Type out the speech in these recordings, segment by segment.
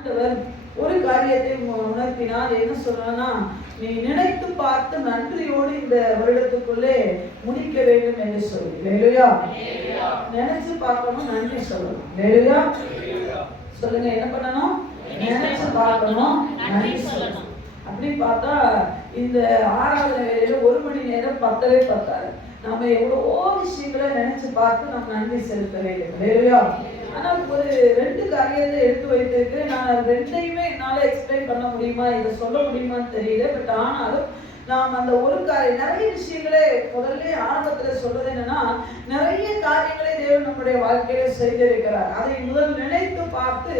ஆண்டவர் ஒரு காரியத்தை உணர்த்தினார். என்ன சொல்றனா, நீ நினைத்து பார்த்து நன்றியோடு இந்த வருடத்துக்குள்ளே முடிக்க வேண்டும் என்று சொல்லி. ஹல்லேலூயா. நினைச்சு பார்க்கணும், நன்றி சொல்லணும். ஹல்லேலூயா. சொல்லுங்க, என்ன பண்ணணும்? நினைச்சு பார்க்கணும், நன்றி சொல்லணும். அப்படி பார்த்தா இந்த ஆராதனை வேலையில 1 மணி நேரம் பத்தவே பத்தாது. நாம எவ்வளவோ விஷயங்களை நினைச்சு பார்த்து நம்ம நன்றி செலுத்த வேண்டும். ஹல்லேலூயா. ஆனால் ஒரு 2 காரியத்தை எடுத்து வைத்திருக்கு. நான் 2யுமே என்னால எக்ஸ்பிளைன் பண்ண முடியுமா, இதை சொல்ல முடியுமான்னு தெரியல. பட் ஆனாலும் நாம் அந்த ஒரு காரியம், நிறைய விஷயங்களே முதல்ல ஆரம்பத்துல சொல்றது என்னன்னா, நிறைய காரியங்களை தேவன் நம்முடைய வாழ்க்கையில செய்திருக்கிறார். அதை முதல் நினைத்து பார்த்து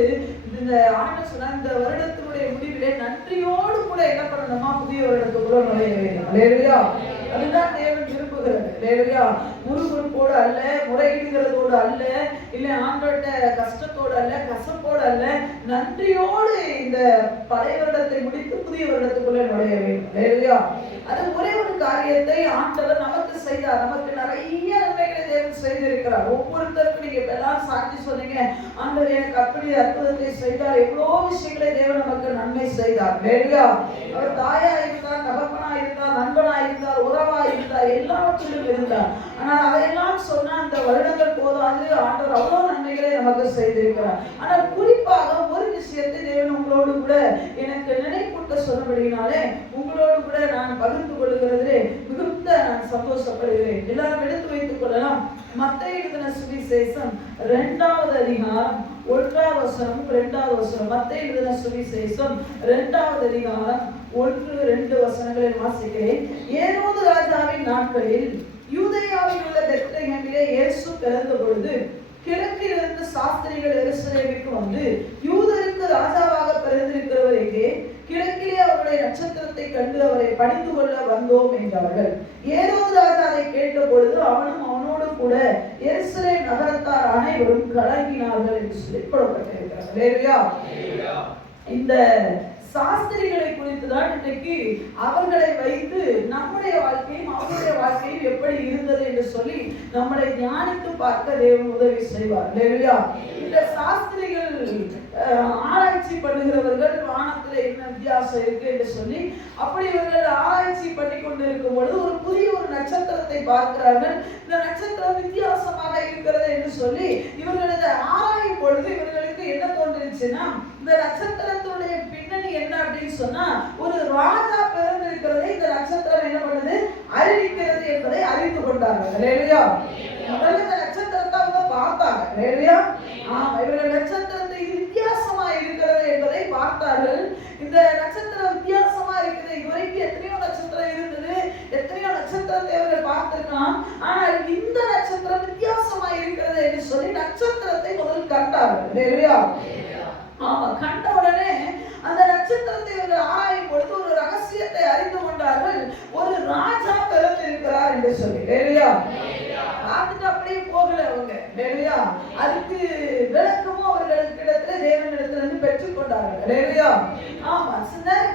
இந்த ஆண்டு சொன்ன இந்த வருடத்தினுடைய முடிவிலே நன்றியோடு கூட என்ன பண்ணணுமா, புதிய வருடத்துக்குள்ள நுழைய வேண்டும். ஹல்லேலூயா. அதுதான் தேவன் விரும்புகிறது. ஹல்லேலூயா. முறுமுறுப்போடு அல்ல, முறையிடுகிறதோடு அல்ல, இல்ல ஆண்டோட கஷ்டத்தோடு அல்ல, கசப்போடு அல்ல, நன்றியோடு இந்த பழைய வருடத்தை முடித்து புதிய வருடத்துக்குள்ள நுழைய வேண்டும். ஹல்லேலூயா. அது ஒரே ஒரு காரியத்தை ஆண்டவர் நமக்கு செய்தார். நமக்கு நிறைய நன்மைகளை தேவன் செய்திருக்கிறார். ஒவ்வொருத்தருக்கும் நீங்க எல்லாரும் சாட்சி சொன்னீங்க, ஆண்டவர் எனக்கு அப்படி அற்புதத்தை செய்தார், எவ்வளோ விஷயங்களை தேவன் நமக்கு நன்மை செய்தார். ஹல்லேலூயா. அவர் தாயா இருந்தார், தகப்பனா இருந்தார், நண்பனா இருந்தார், உறவா இருந்தார், எல்லாவற்றிலும் இருந்தார். ஆனால் அதையெல்லாம் சொன்னா அந்த வருடங்கள் போதாது. ஆண்டவர் அவ்வளவு நன்மைகளை நமக்கு செய்திருக்கிறார். ஆனால் குறிப்பாக ஒரு விஷயத்தை தேவன் உங்களோடு கூட எனக்கு நினைப்பூட்ட சொன்னபடினாலே உங்களோடு கூட நான் பகிர்ந்து கொள்கிறதிலே மிகுந்த நான் சந்தோஷப்படுகிறேன். எல்லாரும் எடுத்து வைத்துக் கொள்ளலாம். மத்தேயு எழுதின சுவிசேஷம் 2வது அதிகாரம் 1வது வசனம் 2வது வசனம். மத்தேயு எழுதின சுவிசேஷம் 2வது அதிகாரம் 1-2 வசனங்களை வாசிக்கிறேன். ஏரோது ராஜாவின் நாட்களில் யூதேயாவில் உள்ள பெத்லகேமிலே இயேசு பிறந்த பொழுது கிழக்கிலிருந்து சாஸ்திரிகள் எருசலேமுக்கு வந்து, யூதருக்கு ராஜாவாக பிறந்திருக்கிறவர் எங்கே? கிழக்கிலே அவருடைய நட்சத்திரத்தை கண்டு அவரை பணிந்து கொள்ள வந்தோம் என்றார்கள். ஏரோது ராஜா அதை கேட்ட பொழுது அவனும் அவனோடு கூட எருசலேம் நகரத்தார் அனைவரும் கலங்கினார்கள் என்று சொல்லி கூறப்பட்டிருக்கிறார். ஹல்லேலூயா. இந்த சாஸ்திரிகளை குறித்து தான் இன்றைக்கு அவர்களை வைத்து நம்முடைய வாழ்க்கையும் அவருடைய வாழ்க்கையும் எப்படி இருந்தது என்று சொல்லி நம்மளை தியானித்து பார்க்க தேவன் உதவி செய்வார். ஹல்லேலூயா. இந்த சாஸ்திரிகள் ஆராய்ச்சி பண்ணுகிறவர்கள், வானத்துல என்ன வித்தியாசம் இருக்கு என்று சொல்லி அப்படி இவர்கள் ஆராய்ச்சி பண்ணி கொண்டிருக்கும் பொழுது ஒரு புதிய ஒரு நட்சத்திரத்தை பார்க்கிறார்கள். இந்த நட்சத்திரம் வித்தியாசமாக இருக்கிறது என்று சொல்லி இவர்கள் இதை ஆராயும் பொழுது இவர்களுக்கு என்ன தோன்றுச்சுன்னா, இந்த நட்சத்திரத்துடைய பின்னணி என்ன அப்படின்னு சொன்னா, ஒரு ராஜா பிறந்திருக்கிறதை இந்த நட்சத்திரம் என்ன பண்ணுது, அறிவிக்கிறது என்பதை அறிந்து கொண்டார்கள். ஹல்லேலூயா. முதல்ல இந்த நட்சத்திரத்தை அவங்க பார்த்தாங்க. ஹல்லேலூயா. இவர்கள் நட்சத்திரத்தை வித்தியாசமா இருக்கிறது என்பதை பார்த்தார்கள். இந்த நட்சத்திரம் வித்தியாசமா இருக்குது. இதுவரைக்கும் எத்தனையோ நட்சத்திரம் இருந்தது, எத்தனையோ நட்சத்திரத்தை அவர்கள் பார்த்திருக்கலாம். ஆனால் இந்த நட்சத்திரம் வித்தியாசமா இருக்கிறது என்று சொல்லி நட்சத்திரத்தை முதல் கண்டார்கள். ஹல்லேலூயா. கண்ட உடனே அந்த நட்சத்திரத்தை ஆராயும் பொழுது ஒரு ரகசியத்தை அறிந்து கொண்டார்கள். ஒரு ராஜா பிறந்திருக்கிறார் என்று சொல்லி. ஹல்லேலூயா. பார்த்துட்டு அப்படியே போகல அவங்க. ஹல்லேலூயா. அதுக்கு விளக்கமும் அவர்களுக்கு இடத்துல தேவனிடத்திலிருந்து பெற்றுக் கொண்டார்கள். ஹல்லேலூயா.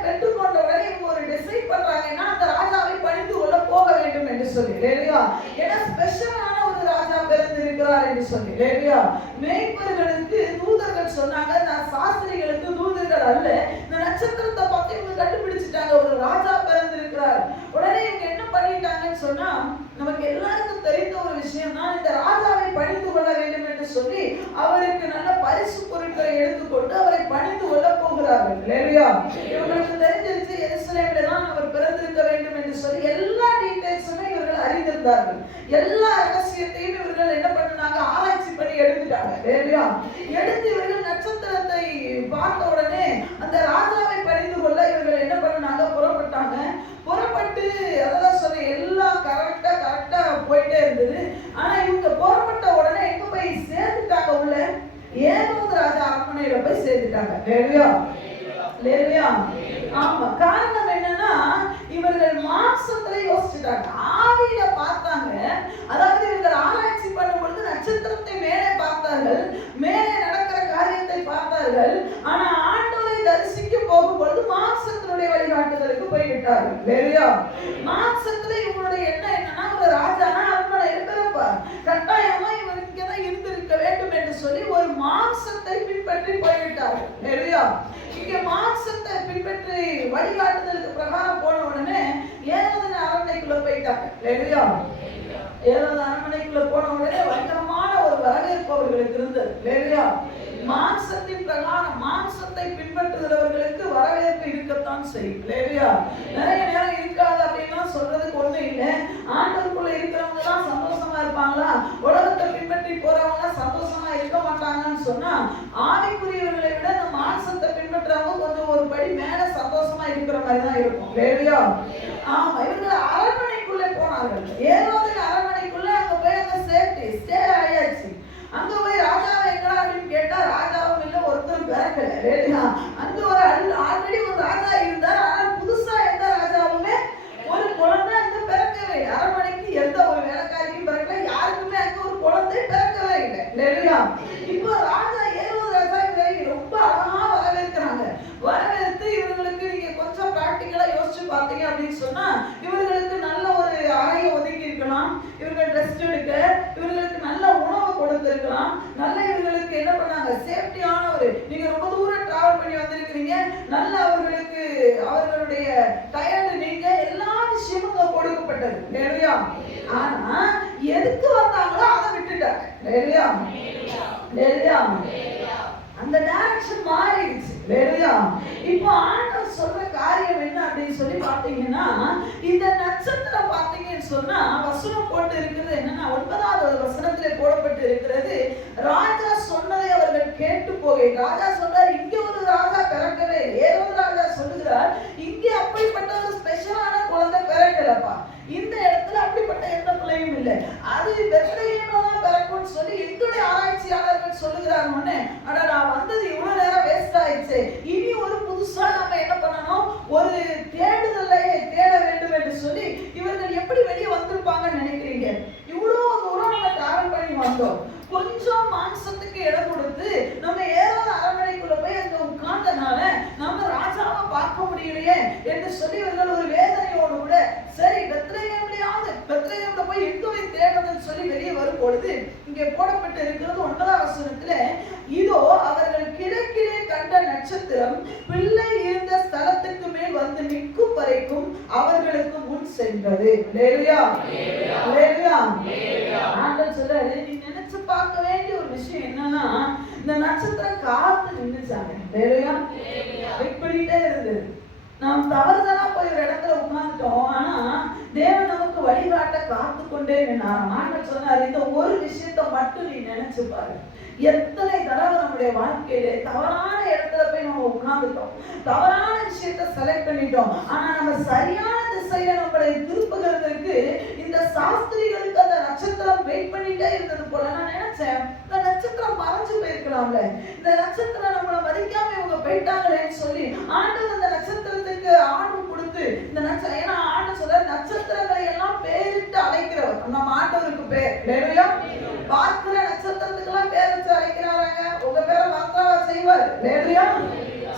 பெற்றுக்கொண்ட உடனே இவங்க ஒரு டிசைட் பண்றாங்கன்னா அந்த ராஜாவை பணிந்து கொள்ள போக வேண்டும் என்று சொல்லி. ஹல்லேலூயா. ஏன்னா ஸ்பெஷலான ஒரு ராஜா பிறந்திருக்கிறார் என்று சொல்லி. ஹல்லேலூயா. மேய்ப்பர்களுக்கு தூதர்கள் சொன்னாங்க, நான் சாஸ்திரிகளுக்கு தூதர்கள் அல்ல, இந்த நட்சத்திரத்தை பார்த்து இவங்க கண்டுபிடிச்சிட்டாங்க, ஒரு ராஜா பிறந்திருக்கிறார். உடனே இவங்க என்ன பண்ணிட்டாங்கன்னு சொன்னா, நமக்கு எல்லாருக்கும் தெரிந்த ஒரு விஷயம் தான், இந்த ராஜாவை பணிந்து கொள்ள வேண்டும் என்று சொல்லி அவருக்கு நல்ல பரிசு பொருட்களை எடுத்துக்கொண்டு அவரை பணிந்து கொள்ள போகிறார்கள். ஹல்லேலூயா. இவங்களுக்கு தெரிஞ்சிருச்சு எருசலேமிலே தான் அவர் பிறந்திருக்க வேண்டும் என்று சொல்லி எல்லா டீடைல்ஸுமே இவர்கள் அறிந்திருந்தார்கள். எல்லா ரகசியத்தையும் இவர்கள் என்ன பண்ணாங்க, ஆராய்ச்சி பண்ணி எடுத்துட்டாங்க. ஹல்லேலூயா. எடுத்து இவர்கள் நட்சத்திரத்தை பார்த்த உடனே அந்த ராஜாவை பணிந்து கொள்ள இவர்கள் என்ன பண்ணாங்க, புறப்பட்டாங்க. புறப்பட்டு அதான் சொன்ன எல்லாம் கரெக்டா போயிட்டே இருந்தது. ஆனா இவங்க புறப்பட்ட உடனே எங்க போய் சேர்ந்துட்டாங்க, உள்ள ஏரோது ராஜா அரண்மனையில போய் சேர்ந்துட்டாங்க. ஹல்லேலூயா. ஹல்லேலூயா. காரணம் என்னன்னா, இவர்கள் மாம்சத்துல யோசிச்சுட்டாங்க, ஆவியில பார்த்தாங்க. அதாவது இவர்கள் ஆராய்ச்சி பண்ணும் பொழுது நட்சத்திரத்தை மேலே பார்த்தார்கள், மேலே நடக்கிற காரியத்தை பார்த்தார்கள். ஆனா ஆண்டவரை தரிசிக்க போகும் பொழுது மாம்சத்தினுடைய வழிகாட்டுதலுக்கு போய்விட்டார்கள். ஹல்லேலூயா. மாம்சத்துல இவங்களுடைய எண்ணம் என்னன்னா, ஒரு ராஜானா அரண்மனை இருக்கிறப்ப கட்டாயமா இவர் இங்கதான் இருந்திருக்க வேண்டும் என்று சொல்லி ஒரு மாம்சத்தை பின்பற்றி போய்விட்டார்கள். ஹல்லேலூயா. ஹalleluya. இங்க மாம்சத்தை பின்பற்றி வழிகாட்டுதலுக்கு பிரகாரம் போன உடனே ஏரோதின் அரண்மனைக்குள்ள போயிட்டாங்க. ஹalleluya. ஏரோதின் அரண்மனைக்குள்ள போன உடனே பயங்கரமான ஒரு வரவேற்பு அவர்களுக்கு இருந்தது. ஹalleluya. மாம்சத்தின் பிரகாரம் மாம்சத்தை பின்பற்றுகிறவர்களுக்கு வரவேற்பு இருக்கத்தான் செய்யும். ஹalleluya. நிறைய நேரம் இருக்காது அப்படின்னா சொல்றதுக்கு ஒண்ணு இல்லை. ஆண்டவருக்குள்ள இருக்கிறவங்க தான் சந்தோஷமா இருப்பாங்களா, உலகத்தை பின்பற்றி போறவங்க சந்தோஷமா இருக்க மாட்டாங்கன்னு சொன்னா ஆவிக்குரியவர்களை விட இந்த மாம்சத்தை பின்பற்றவங்க கொஞ்சம் ஒரு படி மேல சந்தோஷமா இருக்கிற மாதிரி தான் இருக்கும். ஹalleluya. ஆமா, இவங்க அரண்மனைக்குள்ளே போனார்கள். ஏரோதின் அரண்மனைக்குள்ள அங்க போய் அங்க சேஃப்டி ஸ்டே ஆயாச்சு. அங்க போய் ராஜாவை எங்கடா அப்படின்னு கேட்டா ராஜாவும் இல்ல, ஒருத்தரும் பிறக்கல. ஹalleluya. அங்க ஒரு ஆல்ரெடி ஒரு ராஜா இருந்தார். ஆனால் புதுசா எந்த ராஜாவுமே ஒரு குழந்தை அங்க பிறக்கவே இல்லை. அரண்மனைக்கு எந்த ஒரு வேலைக்காரிக்கும் பிறக்கல, யாருக்குமே அங்க ஒரு குழந்தை பிறக்கவே இல்லை. ஹalleluya. இப்போ ராஜா ஏரோது ராஜா இவரை ரொம்ப அழகா வரவேற்கிறாங்க. வரவேற்று இவர்களுக்கு நீங்க கொஞ்சம் பிராக்டிக்கலா யோசிச்சு பார்த்தீங்க அப்படின்னு சொன்னா இவர்களுக்கு நல்ல ஒரு அறையை ஒதுக்கி இருக்கலாம், இவர்கள் ரெஸ்ட் எடுக்க இவர்களுக்கு நல்ல உணவு கொடுத்திருக்கலாம், நல்ல இவர்களுக்கு என்ன பண்ணாங்க சேஃப்டியான ஒரு, நீங்க ரொம்ப தூரம் டிராவல் பண்ணி வந்திருக்கிறீங்க, நல்ல அவர்களுக்கு அவர்களுடைய டயர்டு நீங்க எல்லா விஷயமும் கொடுக்கப்பட்டது. ஹalleluya. ஆனா எதுக்கு வந்தாங்களோ அதை விட்டுட்டாங்க. ஹalleluya. ஹalleluya. அந்த டைரக்ஷன் மாறிடுச்சு. ஹalleluya. இப்போ ஆண்டவர் சொல்ற காரியம் என்ன அப்படின்னு சொல்லி பாத்தீங்கன்னா இந்த நட்சத்திரம் பாத்தீங்கன்னு சொன்னா வசனம் போட்டு இருக்கிறது என்னன்னா 9வது வசனத்திலே போடப்பட்டு இருக்கிறது, ராஜா சொன்னதை அவர்கள் கேட்டு போகை. ராஜா சொன்னார் இங்க ஒரு ராஜா பிறக்கவே. ஏரோது ராஜா சொல்லுகிறார் இங்கே அப்படிப்பட்ட ஒரு ஸ்பெஷலான குழந்தை பிறக்கலப்பா, இந்த இடத்துல அப்படிப்பட்ட எந்த பிள்ளையும் இல்லை, அது பெத்லகேம்ல தான் பிறக்கும்னு சொல்லி எங்களுடைய ஆராய்ச்சியாளர்கள் சொல்லுகிறாங்க. ஆனா நான் வந்தது இவ்வளவு நேரம் வேஸ்ட் ஆயிடுச்சு, இனி ஒரு புதுசா நம்ம என்ன பண்ணணும், ஒரு தேடுதலை தேட வேண்டும் என்று சொல்லி இவர்கள் எப்படி வெளியே வந்திருப்பாங்கன்னு நினைக்கிறீங்க? இவ்வளவு தூரம் நம்ம டிராவல் பண்ணி வந்தோம், கொஞ்சம் மாம்சத்துக்கு இடம் கொடுத்து நம்ம ஏதாவது அரண்மனைக்குள்ள போய் அங்க உட்கார்ந்தனால நம்ம ராஜாவை பார்க்க முடியலையே என்று சொல்லி இவர்கள் ஒரு வேதனையோடு கூட சரி பெத்லகேம்ல போய் எங்க போய் தேடுறதுன்னு சொல்லி வெளியே வரும் பொழுது இங்கே போடப்பட்டு இருக்கிறது 9வது வசனத்துல, இதோ அவர்கள் கிழக்கிலே கண்ட நட்சத்திரம் பிள்ளை இருந்த ஸ்தலத்துக்கு மேல் வந்து நிற்கும் வரைக்கும் அவர்களுக்கு முன் சென்றது. ஹalleluya. ஹalleluya. ஆண்டவர் சொல்றாரு, நீ நினைச்சு பார்க்க வேண்டிய ஒரு விஷயம் என்னன்னா இந்த நட்சத்திரம் காத்து நின்னுச்சாங்க. ஹalleluya. இப்படிட்டே இருந்தது. நாம் தவறுதலா போய் ஒரு இடத்துல உட்கார்ந்துட்டோம், ஆனா தேவன் நமக்கு வழிகாட்ட காத்து கொண்டே நின்றார். ஆண்டவர் சொன்னார், இந்த ஒரு விஷயத்தை மட்டும் நீ நினைச்சு பாரு. எத்தனை தடவை நம்முடைய வாழ்க்கையில தவறான இடத்துல போய் நம்ம உட்கார்ந்துட்டோம், தவறான விஷயத்தை செலக்ட் பண்ணிட்டோம், ஆனா நம்ம சரியான திசையில நம்மளை திருப்புகிறதுக்கு இந்த சாஸ்திரிகளுக்கு அந்த நட்சத்திரம் வெயிட் பண்ணிட்டே இருந்தது போல. நான் நினைச்சேன் இந்த நட்சத்திரம் மறைஞ்சு போயிருக்கலாம்ல, இந்த நட்சத்திரம் நம்மளை மதிக்காம இவங்க போயிட்டாங்களேன்னு சொல்லி ஆண்டவர் அந்த நட்சத்திரத்துக்கு ஆர்டர் கொடுத்து இந்த நட்சத்திரம், ஏன்னா ஆண்டவர் சொல்ற நட்சத்திரங்களை எல்லாம் பேரிட்டு அழைக்கிறவர் நம்ம ஆண்டவருக்கு பேர். ஹalleluya. பார்க்கிற நட்சத்திரத்துக்கு எல்லாம் பேர் வச்சு அழைக்கிறாங்க. உங்க பேரை மறந்துவா செய்வார். ஹalleluya.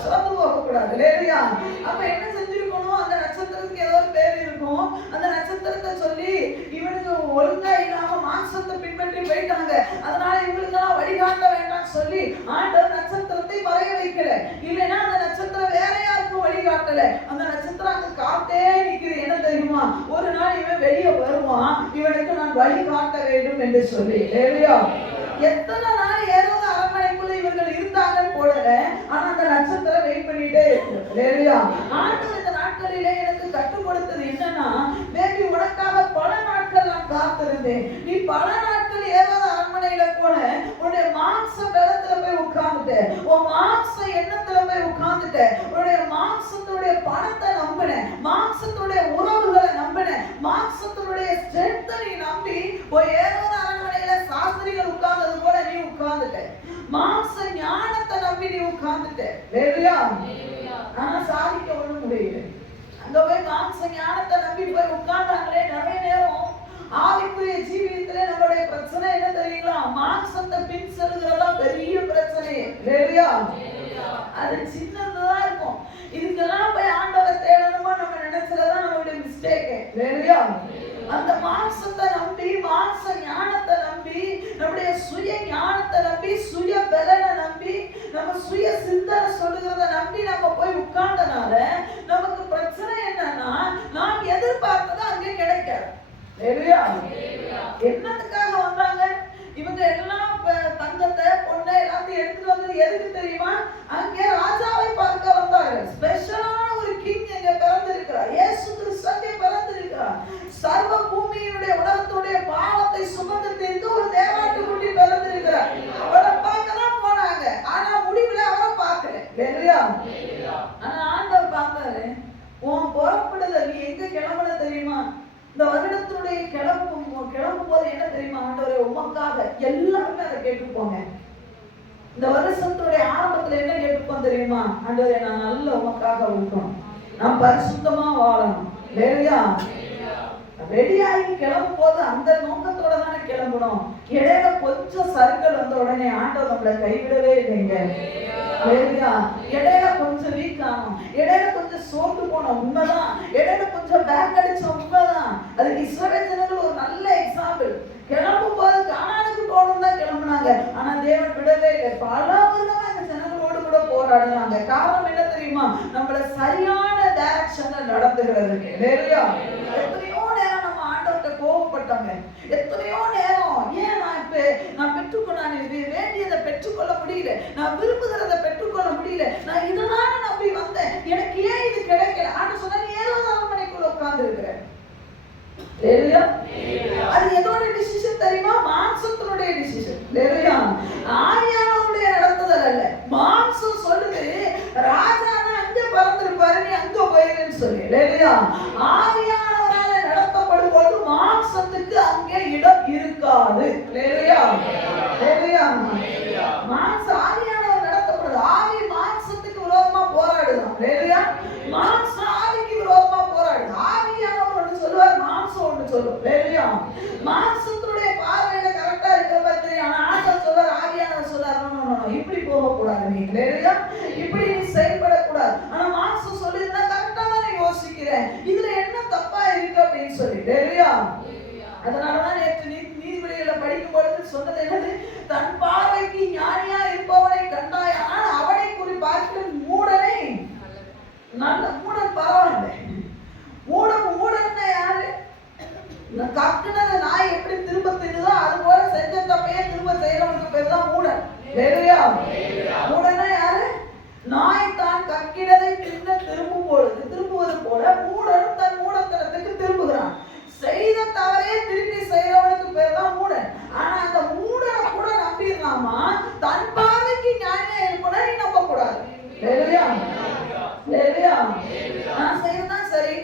சோர்ந்து போக கூடாது. ஹalleluya. அப்ப என்ன செஞ்சிருக்கணும், அந்த நட்சத்திரத்துக்கு ஏதோ ஒரு பேர் இருக்கும், அந்த நட்சத்திரத்தை சொல்லி இவனுக்கு ஒழுங்கா இல்லாம மாம்சத்தை பின்பற்றி போயிட்டாங்க, அதனால இவங்களுக்கெல்லாம் வழிகாட்ட வேண்டாம் சொல்லி ஆண்டவர் நட்சத்திரத்தை வரைய வைக்கல. இல்லைன்னா அந்த நட்சத்திரம் வேற யாருக்கும் வழிகாட்டல, அந்த நட்சத்திரம் அங்க காத்தே நிக்குது. என்ன தெரியுமா, ஒரு நாள் இவன் வெளியே வருவான், இவனுக்கு நான் வழிகாட்ட வேண்டும் என்று சொல்லி. ஹalleluya. எத்தனை நாள் ஏரோது அரண்மனைக்குள்ள இவர்கள் இருந்தாங்கன்னு போடல, ஆனா அந்த நட்சத்திரம் வெயிட் பண்ணிட்டே இருக்கு. ஹalleluya. ஆண்டவர் இந்த நாட்களிலே எனக்கு கற்றுக் கொடுத்தது என்னன்னா, மேபி உனக்காக பல நாட்கள் நான் காத்திருந்தேன், நீ பல நாட்கள் ஏரோது அரண்மனையில போன உன்னுடைய மாம்ச பலத்துல போய் உட்கார்ந்துட்ட, உன் மாம்ச எண்ணத்துல போய் உட்கார்ந்துட்ட, உன்னுடைய மாம்சத்துடைய பணத்தை நம்பின, மாம்சத்துடைய உறவுகளை நம்பின, மாம்சத்துடைய ஸ்ட்ரென்த்தை நீ நம்பி போய் ஏரோது அரண்மனையில சாஸ்திரிகள் உட்கார்ந்தது போல நீ உட்கார்ந்துட்ட, மாம்ச ஞானத்தை நம்பி நீ உட்கார்ந்துட்ட. ஹalleluya. ஆனா சாதிக்க ஒண்ணும் முடியல. அங்க போய் மாம்ச ஞானத்தை நம்பி போய் உட்கார்ந்தாங்களே, நிறைய நேரம் ஆவிக்குரிய ஜீவியத்திலே நம்மளுடைய பிரச்சனை என்ன தெரியுங்களா, மாம்சத்தை பின் செல்கிறதா பெரிய பிரச்சனை. ஹalleluya. அது சின்னதா இருக்கும், இதுக்கெல்லாம் போய் ஆண்டவரை தேடணுமா நம்ம நினைச்சதான் நம்மளுடைய மிஸ்டேக். ஹalleluya. அந்த மாம்சத்தை நம்பி, மாம்ச ஞானத்தை நம்பி, நம்முடைய சுய ஞானத்தை நம்பி, சுய பலனை நம்பி, நம்ம சுய சிந்தனை சொல்லுகிற சொல்லுகிறத நம்பி நம்ம போய் உட்கார்ந்தனால நமக்கு பிரச்சனை என்னன்னா, நாம் எதிர்பார்த்தது அங்கே கிடைக்காது. என்னத்துக்காக வந்தாங்க இவங்க எல்லாம்? தங்கத்தை பொண்ணை எல்லாத்தையும் எடுத்துட்டு வந்தது எதுக்கு தெரியுமா? அங்கே ராஜாவை பார்க்க வந்தாங்க. ஸ்பெஷலான ஒரு கிங் எங்க பிறந்திருக்கிறார். இயேசு கிறிஸ்து அங்கே பிறந்திருக்கிறார். சர்வ பூமியினுடைய உலகத்துடைய பாவத்தை சுமந்து தீர்த்து ஒரு தேவாட்டுக்குட்டி பிறந்திருக்கிறார். அவரை பார்க்க தான் போனாங்க. ஆனா முடிவுல அவரை பார்க்கல. ஆனா ஆண்டவர் பார்த்தாரு. உன் புறப்படுதல் நீ எங்க கிளம்புன தெரியுமா? இந்த வருடத்தினுடைய கிளம்பும் போது என்ன தெரியுமா? ஆண்டவரே உமக்காக எல்லாருமே அதை கேட்டுப்போங்க. இந்த வருஷத்துடைய ஆரம்பத்துல என்ன கேட்டுப்போம் தெரியுமா? ஆண்டவரே நான் நல்ல உமக்காக இருக்கணும், நான் பரிசுத்தமா வாழணும். ரெடியாகி கிளம்பும் போது அந்த நோக்கத்தோட தானே கிளம்பணும். இடையில கொஞ்சம் சறுக்கல் வந்த உடனே ஆண்டவர் நம்மளை கைவிடவே இல்லைங்க. இடையில கொஞ்சம் வீக் ஆகும், இடையில கொஞ்சம் சோர்ந்து போனோம் உண்மைதான், இடையில கொஞ்சம் பேக் அடிச்சோம் உண்மைதான். அதுக்கு இஸ்ரவேல் ஜனங்கள் ஒரு நல்ல எக்ஸாம்பிள். கிளம்பும் போது கானானுக்கு போகணும் தான் கிளம்புனாங்க. ஆனா தேவன் விடவே இல்லை. பல வருடமா அந்த ஜனங்களோடு கூட போராடுறாங்க. காரணம் என்ன தெரியுமா? நம்மள சரியான டைரக்ஷன்ல நடந்துகிறதுக்கு. எத்தனையோ நேரம் நம்ம ஆண்டவர்கிட்ட கோபப்பட்டாங்க. எத்தனையோ நேரம் ஏன் நான் பெற்றுக்கொள்ள வேண்டியதை பெற்றுக்கொள்ள முடியல, நான் விரும்புகிறதை பெற்றுக்கொள்ள முடியல, நான் இதனால நம்பி வந்தேன், எனக்கு ஏன் இது கிடைக்கல? ஆண்டு சொன்னா நீ ஏதோ அரண்மனைக்குள்ள உட்கார்ந்து இருக்கிற. அது எதோட டிசிஷன் தெரியுமா? மாம்சத்தினுடைய டிசிஷன். ஆவியானவருடைய நடத்துதல் அல்ல. மாம்சம் சொல்லுது ராஜானா அங்க பறந்திருப்பாரு, நீ அங்க போயிருன்னு சொல்லி. ஆவியானவரால நடத்தப்படும் போது மாம்சத்துக்கு அங்கே இடம் இருக்காது. மாம்சம் ஆவியானவர் நடத்தப்படுது. ஆவி மாம்சத்துக்கு விரோதமா போராடுதான். மாம்சம் ஆவிக்கு விரோதமா போராடுது. ஆவியானவர் ஒன்று சொல்லுவார், மாம்சம் ஒன்று சொல்லும். மாம்சத்துடைய பார்வையில கரெக்டா இருக்க மாதிரி. ஆனா ஆண்டவர் சொல்றார், ஆவியானவர் சொல்றார், இப்படி போகக்கூடாது, நீ இப்படி நீ செயல்படக்கூடாது. ஆனா மாம்சம் சொல்லிருந்தா கரெக்டா தான் யோசிக்கிறேன், இதுல என்ன தப்பா இருக்கு அப்படின்னு சொல்லி. அதனாலதான் நேற்று நீதிபதிகளை படிக்கும் பொழுது சொன்னது என்னது? தன் பார்வைக்கு ஞானியா இருப்பவனை கண்டாய், ஆனால் அவனை குறி பார்க்கிற மூடனை நல்ல மூடன் பரவாயில்லை. மூடன் யாரு? கக்குனத நாய் எப்படி திரும்ப தின்னுதோ அது போல செஞ்ச தப்பையே திரும்ப செய்யறவனுக்கு பேர் தான் மூடன். மூடனா யாரு? நாய் தான் கக்கினதை தின்ன திரும்புவது போல மூடனும் தன் மூடத்தனத்துக்கு திரும்புகிறான். செய்த தவறையே திருப்பி செய்யறவனுக்கு பேர் தான் மூடன். ஆனா அந்த மூடனை கூட நம்பிடலாமா? தன் பார்வைக்கு ஞானியா இருப்பா நீ நம்ப கூடாது. நான் செய்யறதான் சரி,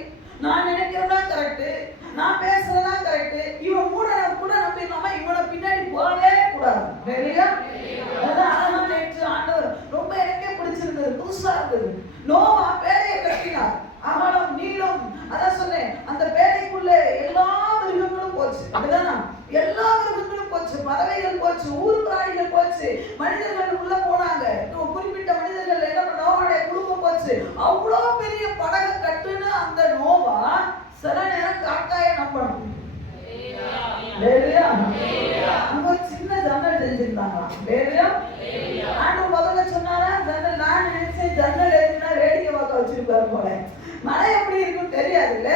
நான் நினைக்கிறதா கரெக்ட், நான் பேசுறதா கரெக்ட், இவன் மூடனை கூட நம்பிடலாமா? இவனை பின்னாடி போகவே கூடாது. ஆண்டவர் ரொம்ப எனக்கே பிடிச்சிருந்தது, புதுசா இருந்தது. நோவா பேழையை கட்டினார், அகலம் நீளம். அதான் சொன்னேன், அந்த பேழைக்குள்ள எல்லா மிருகங்களும் போச்சு. அப்படிதானா? எல்லா மிருகங்களும் போச்சு, பறவைகள் போச்சு, ஊர் பிராணிகள் போச்சு, மனிதர்கள் உள்ள போனாங்க. குறிப்பிட்ட மனிதர்கள் என்ன பண்ண, நோவாவுடைய குடும்பம் போச்சு. அவ்வளோ பெரிய படகு கட்டுன்னு அந்த நோவா சில நேரம் காக்காய நம்பணும். அங்க ஒரு சின்ன ஜன்னல் செஞ்சிருந்தாங்களாம். ஆண்டவர் முதல்ல சொன்னாரா ஜன்னல்? நான் நினைச்சேன் ஜன்னல் எதுனா வேடிக்கை பார்க்க வச்சிருப்பாரு போல. மழை எப்படி இருக்குன்னு தெரியாதுல்ல.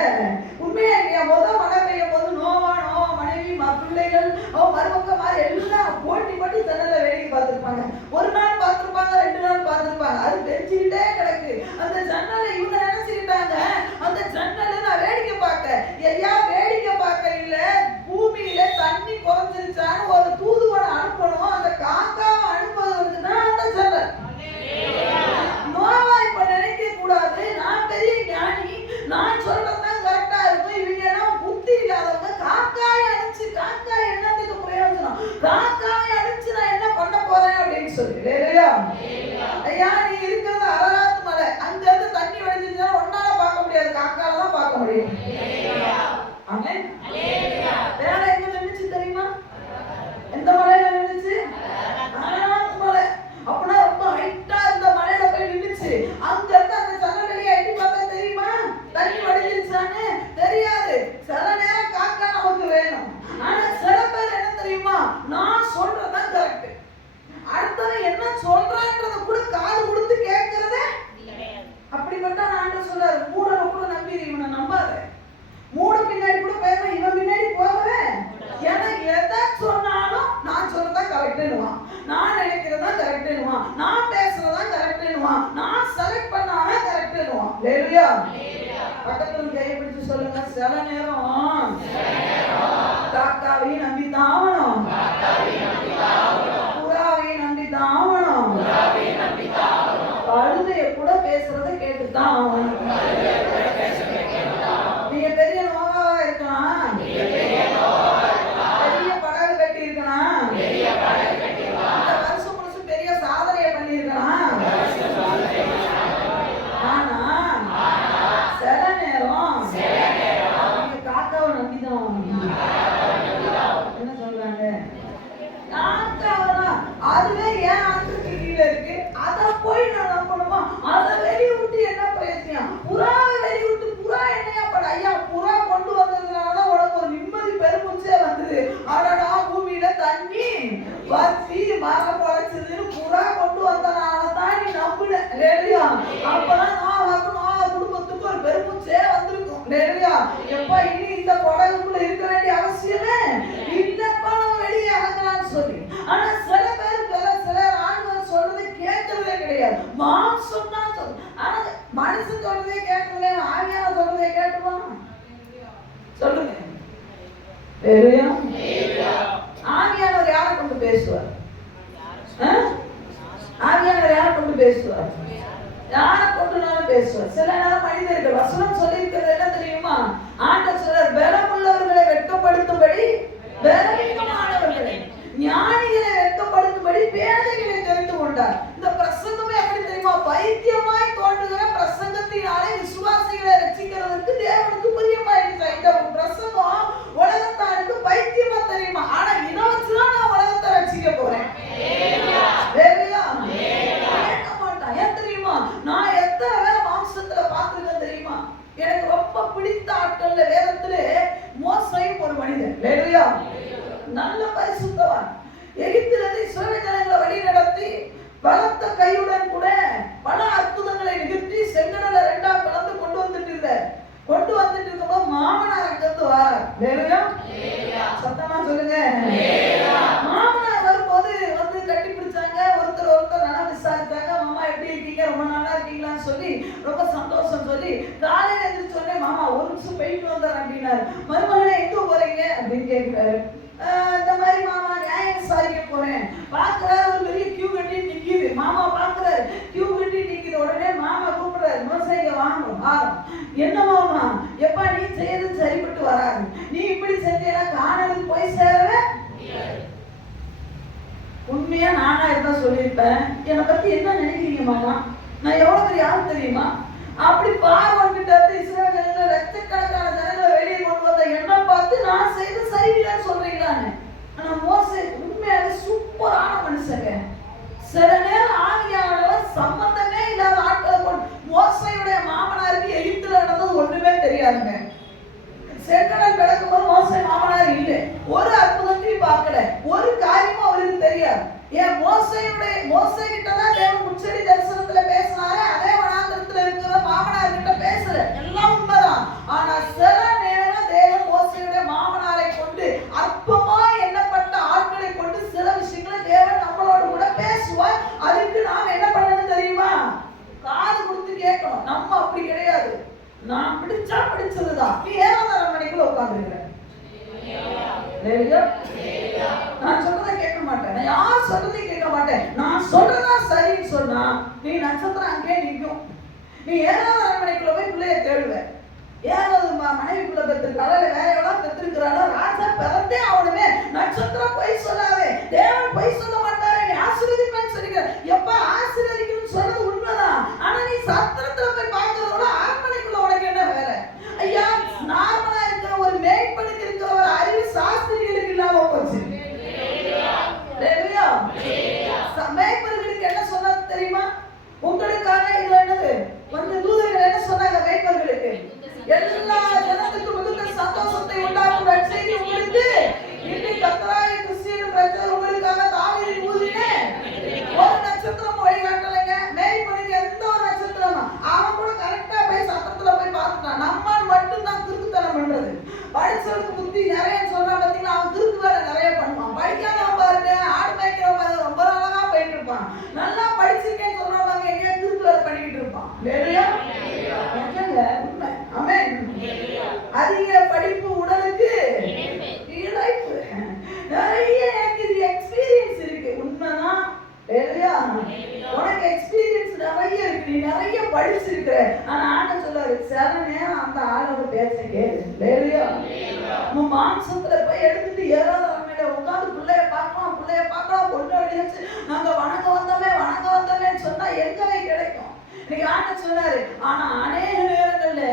உண்மையா இல்லையா? முதல் மழை பெய்யும் போது நோவா மனைவி பிள்ளைகள் மருமக்கமார் எல்லாம் போட்டி ஜன்னல வேடிக்கை பார்த்திருப்பாங்க. ஒரு நாள் பார்த்திருப்பாங்க, 2 நாள் பார்த்திருப்பாங்க. அது தெரிஞ்சுக்கிட்டே கிடக்கு. அந்த ஜன்னலை இவங்க நினைச்சுக்கிட்டாங்க, அந்த ஜன்னலை நான் வேடிக்கை பார்க்க. ஐயா வேடிக்கை பார்க்க இல்ல, பூமியில தண்ணி குறைஞ்சிருச்சான்னு ஒரு தூதுவனை அனுப்பணும். அந்த காக்காவை அனுப்புவதற்கு தான் அந்த ஜன்னல். நோவா இப்ப நினைக்க கூடாது, நான் பெரிய ஞானி, நான் சொல்றதுதான் கரெக்டா இருக்கும், இவங்க எல்லாம் புத்தி இல்லாதவங்க. காக்காயை அனுப்பிச்சு காக்காய் என்னத்துக்கு பிரயோஜனம்? காக்காயை அனுப்பிச்சு நான் என்ன பண்ண போறேன் அப்படின்னு சொல்லி. ஐயா நீ இருக்கிறது அரராத்து மலை, அங்க இருந்து தண்ணி பக்கத்துல கையை பிடிச்சு சொல்லுங்க, சில நேரம் காக்காவையும் நம்பித்தான் ஆகணும், புறாவையும் நம்பித்தான் ஆகணும், கழுதைய கூட பேசுறத கேட்டுதான் ஆகணும். நீங்க பெரிய நோவாவா இருக்கலாம், பெரிய படகு கட்டி இருக்கலாம், இந்த வருஷம் முழுசு பெரிய சாதனையை பண்ணிருக்கலாம். ஆனா சில நேரம் நீங்க காக்காவை நம்பிதான் என்ன சொல்றாங்க, காக்காவா அதுவே ஏன் ஆற்றுக்கு கீழே இருக்கு, அதை போய் நான் நம்பணுமா, அதை வெளிய விட்டு என்ன பிரயோஜனம், புறாவை வெளிய விட்டு புறா என்னையா பட, ஐயா புறா கொண்டு வந்ததுனாலதான் உனக்கு ஒரு நிம்மதி பெருமூச்சே வந்தது. ஆனா பூமியில தண்ணி வத்தி மரம் பொழைச்சதுன்னு புறா கொண்டு வந்தனாலதான் நீ நம்புன இல்லையா, அப்பதான் நான் குடும்பத்துக்கு ஒரு பெருமூச்சே வந்திருக்கும் இல்லையா. எப்ப இனி இந்த படகுக்குள்ள இருக்க வேண்டிய அவசியமே இல்லப்பா, நம்ம வெளியே இறங்கலாம்னு சொல்லி. ஆனா சில ஆண்கள் சொல்றதை கேட்கறதே கிடையாது, மாம்சம் தான் சொல்லும். ஆனா மனுஷன் சொல்றதே கேட்கல, ஆவியான சொல்றதே கேட்டுமா சொல்லுங்க. ஆவியானவர் யாரை கொண்டு பேசுவார், ஆவியானவர் யாரை கொண்டு பேசுவார், யாரை கொண்டுனாலும் பேசுவார். சில நேரம் மனிதர்கள் வசனம் சொல்லி இருக்கிறது என்ன தெரியுமா, ஆண்டவர் சொல்றார், பலமுள்ளவர்களை வெட்கப்படுத்தும்படி பலவீனமானவர்களை, ஞானிகளை வெட்கப்படுத்தும்படி பேதைகளை தெரிந்து கொண்டார். இந்த பிரசங்கமே எப்படி தெரியுமா, பைத்தியமாய் தோன்றுகிற பிரசங்கத்தினாலே விசுவாசிகளை ரட்சிக்கிறதுக்கு தேவனுக்கு பிரியமாயிருச்சு. இந்த பிரசங்கம் உலகத்தாருக்கு பைத்தியமா தெரியுமா, ஆனா இதை வச்சுதான் நான் உலகத்தை ரட்சிக்க போறேன். கேட்க மாட்டான். ஏன் தெரியுமா, நான் எத்தனை பேரை மாம்சத்துல பார்த்திருக்கேன் தெரியுமா. எனக்கு ரொம்ப பிடித்த ஆட்கள்ல வேதத்துல மோசேயும் ஒரு மனிதன், நல்ல பரிசுத்தவான். எகிப்திலிருந்து இஸ்ரவேல் ஜனங்களை வழி நடத்தி பலத்த கையுடன் கூட பல அற்புதங்களை நிகழ்த்தி செங்கடலை ரெண்டா கலந்து கொண்டு வந்துட்டு இருக்கும்போது மாமனார் அங்கிருந்து வாரார். சத்தமா சொல்லுங்க. மாமனார் வரும்போது வந்து கட்டி பிடிச்சாங்க, ஒருத்தர் நல்லா விசாரிச்சாங்க, மாமா எப்படி இருக்கீங்க, ரொம்ப நல்லா இருக்கீங்களான்னு சொல்லி ரொம்ப சந்தோஷம் சொல்லி காலையில எழுந்திரிச்சு சொன்னேன், மாமா ஒரு நிமிஷம் போயிட்டு வந்தார் அப்படின்னாரு. மருமகனே எங்க போறீங்க அப்படின்னு கேட்கிறாரு. இந்த மாதிரி மாமா நியாயம் விசாரிக்க போறேன். பாக்குறாரு, ஒரு பெரிய கியூ கட்டி நிக்குது. மாமா பாக்குறாரு, கியூ கட்டி நிக்குது. உடனே மாமா கூப்பிடுறாரு, மோசைங்க வாங்க. என்ன மாமா, எப்பா நீ செய்யறது சரிப்பட்டு வராது, நீ இப்படி செஞ்சேன்னா காணலுக்கு போய் சேரவே. உண்மையா நானா இருந்தா சொல்லியிருப்பேன், என்னை பத்தி என்ன நினைக்கிறீங்க மாமா, நான் எவ்வளவு பெரிய ஆள் தெரியுமா, அப்படி பார்வன்கிட்ட இருந்து இஸ்ரவேல்ல லட்சக்கணக்கான ஜனங்களை வெளியே கொண்டு வந்த என்ன பார்த்து நான் செய்து சரியில்லைன்னு சொல்றீங்களான்னு. ஆனா மோசே உண்மையாவே சூப்பரான மனுஷங்க. சில நேரம் ஆவியானவர் சம்பந்தமே இல்லாத ஆட்களை கொண்டு, மோசையுடைய மாமனாருக்கு எகிப்துல நடந்தது ஒண்ணுமே தெரியாதுங்க. செங்கடல் கிடக்கும்போது மோசை மாமனார் இல்லை, ஒரு அற்புதத்தையும் பார்க்கல, ஒரு காரியமும் அவருக்கு தெரியாது. ஏன் மோசை கிட்டதான் தேவன் முச்சடி தரிசனத்துல பேசினாரு, அதே வனாந்திரத்துல இருக்கிற மாமனார் கிட்ட பேசல, எல்லாம் உண்மைதான். ஆனா சில நேரம் தேவன் மோசையுடைய மாமனாரை கொண்டு அற்பமா எண்ணப்பட்ட ஆட்களை கொண்டு சில விஷயங்களை தேவன் நம்மளோட கூட பேசுவார். அதுக்கு நாம் என்ன பண்ணணும் தெரியுமா, காது கொடுத்து கேட்கணும். நம்ம அப்படி கிடையாது, நான் பிடிச்சா பிடிச்சதுதான். நீ 7ஆம் மணிக்குள்ள உட்கார்ந்துருக்கிற, நான் சொல்றதை கேட்க மாட்டேன், நான் யார் சொல்றதையும் கேட்க மாட்டேன், நான் சொல்றதா சரின்னு சொன்னா நீ நட்சத்திரம் அங்கே நிற்கும். நீ 7ஆம் மணிக்குள்ள போய் பிள்ளைய தேடுவ. 7வது மனைவிக்குள்ள பெற்றிருக்காளோ இல்ல வேற எவ்வளவு பெற்றிருக்கிறாளோ, ராஜா பிறந்தே அவனுமே நட்சத்திரம் பொய் சொல்லாதே, தேவன் பொய் சொல்ல மாட்டாரு, நீ ஆசீர்வதிப்பேன்னு சொல்லிக்கிற. எப்ப ஆசீர்வதிக்கணும்னு சொல்றது உண்மைதான், ஆனா நீ சத்திரத்துல போய் பார்க்கறதோட அரண்மனைக்குள்ள உனக்கு என்ன வேலை? ஐயா, நார்மலா இருக்கிற ஒரு மேய்ப்பனுக்கு இருக்கிற ஒரு அறிவு சாஸ்திரிகளுக்கு இல்லாம போச்சு. மேய்ப்பர்களுக்கு என்ன சொன்னது தெரியுமா, உங்களுக்காக இது என்னது கொஞ்சம் தூதர்கள் என்ன சொன்னாங்க மேய்ப்பர்களுக்கு, எல்லா ஜனத்துக்கும் மிகுந்த சந்தோஷத்தை உண்டாக்கும் நற்செய்தி உங்களுக்கு இன்னைக்கு கர்த்தராகிய கிறிஸ்து ரட்சகர் உங்களுக்காக தாவீதின் ஊதினே ஒரு நட்சத்திரம் வழிகாட்டலைங்க. மேய்ப்பனுக்கு எந்த ஒரு நட்சத்திரமா, நிறைய படிச்சிருக்கிற. ஆனா ஆண்டவர் சொல்றாரு, சில நேரம் அந்த ஆளோட பேச்சை கேளு. இல்லையா? உன் மாம்சத்துல போய் எடுத்துட்டு ஏதாவது அவன் உட்காந்து பிள்ளைய பார்க்கலாம் பொண்ணு அடிச்சு நாங்க வணங்க வந்தோமே சொன்னா எங்கவே கிடைக்கும்? இன்னைக்கு ஆண்டவர் சொன்னாரு, ஆனா அநேக நேரங்கள்ல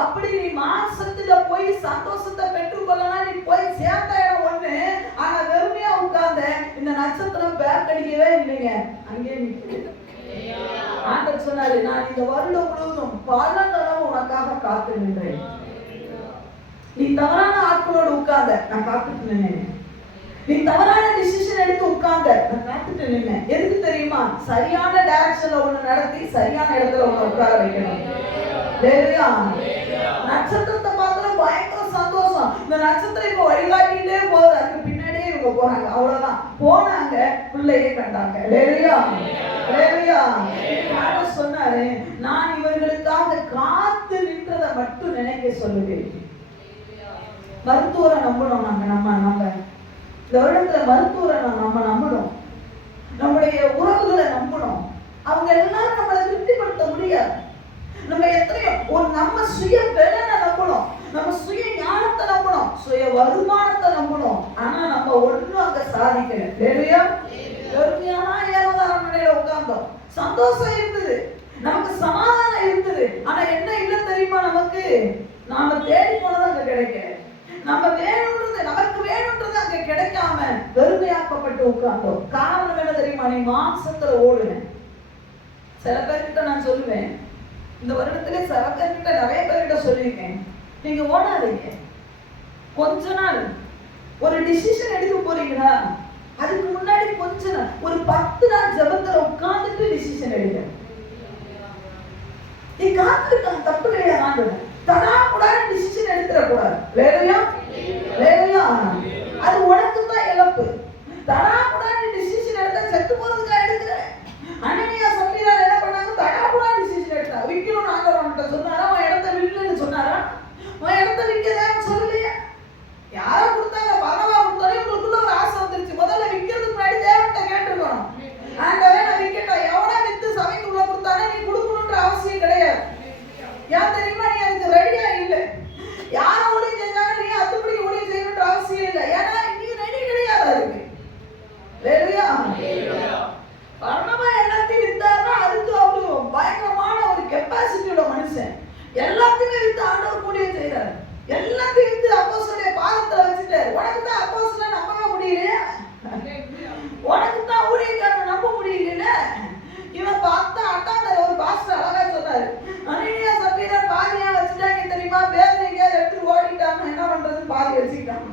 அப்படி நீ மாம்சத்துல போய் சந்தோஷத்தை பெற்றுக்கொள்ளலாம், நீ போய் சேர்ந்த இடம் ஒண்ணு, ஆனா வெறுமையா உட்கார்ந்த இந்த நட்சத்திரம் பேக் அடிக்கவே இல்லைங்க, அங்கேயே நிற்குது. ஆண்டவர் சொன்னாரு, நான் இந்த வருடம் முழுவதும் பல தடவை உனக்காக காத்து நின்றேன். நீ தவறான ஆட்களோடு உட்கார்ந்த, நான் காத்துட்டு நின்னேன். நீ தவறான டிசிஷன் எடுத்து உட்கார்ந்த, நான் காத்துட்டு நின்னேன். எதுக்கு தெரியுமா? சரியான டைரக்ஷன்ல ஒண்ணு நடத்தி சரியான இடத்துல ஒண்ணு உட்கார வைக்கணும். நட்சத்திரத்தை பார்த்தா பயங்கர சந்தோஷம். இந்த நட்சத்திரம் இப்ப வழிகாட்டிட்டே போகுது, அதுக்கு பின்னாடியே இவங்க போறாங்க. அவ்வளவுதான், போனாங்க, பிள்ளையே கண்டாங்க. சொன்னாரு, நான் இவர்களுக்காக காத்து நின்றதை மட்டும் நினைக்க சொல்லுவேன். மருத்துவரை நம்பணும். நம்ம இந்த வருடத்துல மருத்துவரை நம்ம நம்பணும். நம்முடைய உறவுகளை நம்பணும். அவங்க எல்லாரும் நம்மளை திருப்திப்படுத்த முடியாது. நம்ம எத்தனையோ நம்ம சுய பலனை நம்பணும், நம்ம சுய ஞானத்தை நம்பணும், சுய வருமானத்தை நம்பணும். ஆனா நம்ம ஒண்ணும் அங்க சாதிக்கல. வெறுமையான ஏறதாரம் நிலையில உட்கார்ந்தோம். சந்தோஷம் இருந்தது, நமக்கு சமாதானம் இருந்தது. ஆனா என்ன இல்லை தெரியுமா? நமக்கு நாம தேடி போனது அங்க கிடைக்கல. நமக்கு வேணும்ன்றது அங்க கிடைக்காம வெறுமையாக்கப்பட்டு உட்கார்ந்தோம். காரணம் என்ன தெரியுமா? நீ மாம்சத்துல ஓடுன. சில பேர்கிட்ட நான் சொல்லுவேன், இந்த வருடத்திலே சில பேர்கிட்ட நிறைய பேர்கிட்ட சொல்லியிருக்கேன், நீங்க ஓடாதீங்க. கொஞ்ச நாள் ஒரு டிசிஷன் எடுக்க போறீங்களா, அதுக்கு முன்னாடி கொஞ்ச நாள் ஒரு 10 நாள் ஜெபத்துல உட்கார்ந்துட்டு டிசிஷன் எடுங்க. நீ காத்திருக்க தப்பு கிடையாது. தடா கூட டிசிஷன் எடுத்துட கூடாது. அது உனக்கு தான் இழப்பு. தடா கூட டிசிஷன் எடுத்தா செத்து போறதுக்கு எடுக்கிற. அனனியா சப்பீரா என்ன பண்ணாங்க? தடா கூட டிசிஷன் எடுத்தா. விக்கணும் ஆண்டவர்கிட்ட சொன்னாரா? உன் இடத்த வில்லுன்னு சொன்னாரா? உன் இடத்த விற்கதான் சொல்லலையா? யாரா கொடுத்தாங்க? பரவா கொடுத்தாலே உங்களுக்குள்ள ஒரு ஆசை வந்துருச்சு. முதல்ல விற்கிறதுக்கு முன்னாடி தேவன்கிட்ட கேட்டுருக்கணும். ஆண்டவரே நான் விற்கட்டும். எவனா வித்து சபைக்குள்ள கொடுத்தானே நீ கொடுக்கணுன்ற அவசியம் கிடையாது. ஏன் தெரியுமா? நீ அதுக்கு ரெடியா இல்லை. யார ஊழியம் செஞ்சாங்க நீ அதுபடி ஊழியம் செய்யணுன்ற அவசியம் இல்லை. ஏன்னா நீ ரெடி கிடையாது. அதுக்கு பரணமா எல்லாத்தையும் வித்தாருன்னா அதுக்கு அவரு பயங்கரமான ஒரு கெப்பாசிட்டியோட மனுஷன். எல்லாத்தையுமே வித்து ஆண்டவர் ஊழியம் செய்யறாரு. எல்லாத்தையும் வித்து அப்போஸ்தலருடைய பாதத்துல வச்சுட்டாரு. உனக்கு தான் அப்போஸ்தலரை நம்பவே முடியலையா? உனக்கு தான் ஊழியக்காரனை நம்ப முடியல. இவன் பார்த்தா அட்டாண்டர் ஒரு பாஸ்டர் அழகா சொன்னாரு, அனனியா சப்பீரா பாதியா வச்சுட்டாங்க தெரியுமா? பேர்லீங்க எடுத்து ஓடிட்டாங்க, என்ன பண்றது? பாதி வச்சுக்கிட்டாங்க.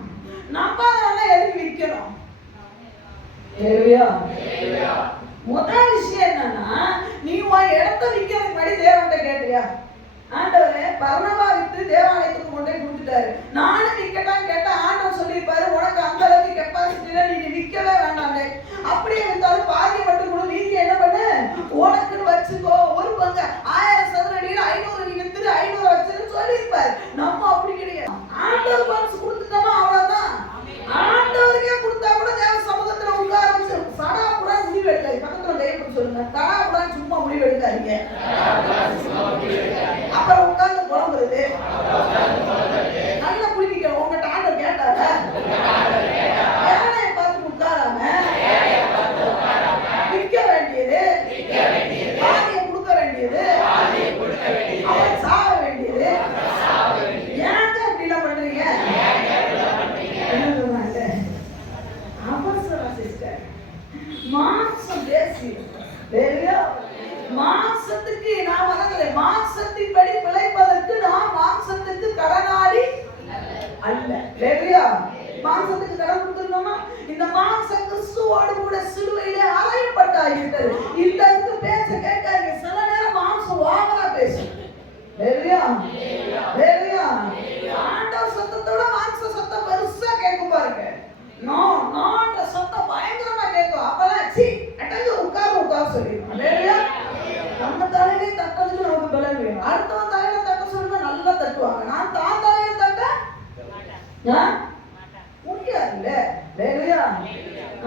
நம்பாதவன எதுக்கு விற்கணும்? முதல் விஷயம் என்னன்னா, நீ உன் இடத்த விற்கிறதுக்கு முன்னாடி தேவன்கிட்ட கேட்டியா? ஆண்டவரே பர்னபா வித்து தேவாலயத்துக்கு கொண்டே கொடுத்துட்டாரு, நானும் விற்கட்டான்னு கேட்டா ஆண்டவர் சொல்லியிருப்பாரு, உனக்கு அந்த அளவுக்கு கெப்பாசிட்டியில நீ விற்கவே வேண்டாமே. அப்படியே வித்தாலும் பாதி மட்டும் கூட நீங்க என்ன பண்ணு, உனக்குன்னு வச்சுக்கோ. ஒரு பங்கு 1000 சதுர அடியில் 500 நீ வித்துரு, 500 வச்சுன்னு சொல்லியிருப்பாரு. நம்ம அப்படி கிடையாது. ஆண்டவர் மனசு கொடுத்துட்டோமா அவ்வளவுதான். ஆண்டவருக்கே கொடுத்தா கூட தேவ சமூகத்துல உட்கார வச்சு சடா கூட முடிவு எடுக்காது. பக்கத்துல கைப்பற்றி சொல்லுங்க, தடா கூட சும்மா முடிவு எடுக்காதீங்க. அப்புறம் உட்கார்ந்து புலம்புறது நல்லா குளிக்கணும். உங்ககிட்ட ஆண்டவர் கேட்டாரா? ஏழையை பார்த்து உட்காராம விற்க வேண்டியது, பாதியை கொடுக்க வேண்டியது, அவன் சாக வேண்டியது. ஏங்க அப்படிலாம் பண்றீங்க? அவசரம் சிஸ்டர். மாம்சம் பேசி மாம்சத்துக்கு நான் வரவில்லை. மாம்சத்தின் படி பிழைப்பதற்கு நான் மாம்சத்துக்கு கடனாளி அல்ல. மாம்சத்துக்கு கடன் கொடுத்துருக்கோமா? இந்த மாம்சம் கிறிஸ்துவோடு கூட சிலுவையிலே அறையப்பட்டாயிருக்கிறது. இந்த பேச்ச கேட்காதீங்க. சில நேரம் மாம்சம் ஓவரா பேசும். ஆண்டவர் சத்தத்தோட மாம்ச சத்தம் பெருசா கேட்கும் பாருங்க. நோன்ற சத்தம் பயங்கரமா கேட்கும். அப்பெல்லாம் சி அட்டங்க உட்கார சொல்லிடுவோம். நம்ம தலையிலே தட்டதுக்கு நமக்கு பலன் வேணும். அடுத்தவன் தலையில தட்ட சொல்லுங்க, நல்லா தட்டுவாங்க. நான் தான் தலையில தட்ட முடியாதுல்ல.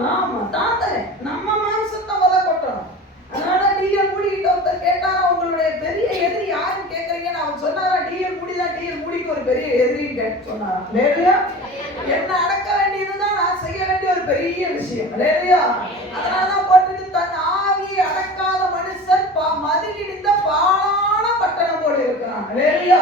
ஆமா, தான் தலை நம்ம மாம்சத்தை கொட்டணும். அதனால நீங்க மூடிக்கிட்ட ஒருத்தர் கேட்டாரா உங்களோட அடக்குகிறேன் சொன்னார். அல்லேலூயா. என்ன அடக்க வேண்டியதுதான் நான் செய்ய வேண்டிய ஒரு பெரிய விஷயம். அல்லேலூயா. அதனாலதான் போட்டு தன் ஆவியை அடக்காத மனுஷன் மதில் இடிந்த பாழான பட்டணம் போல இருக்கிறான். அல்லேலூயா.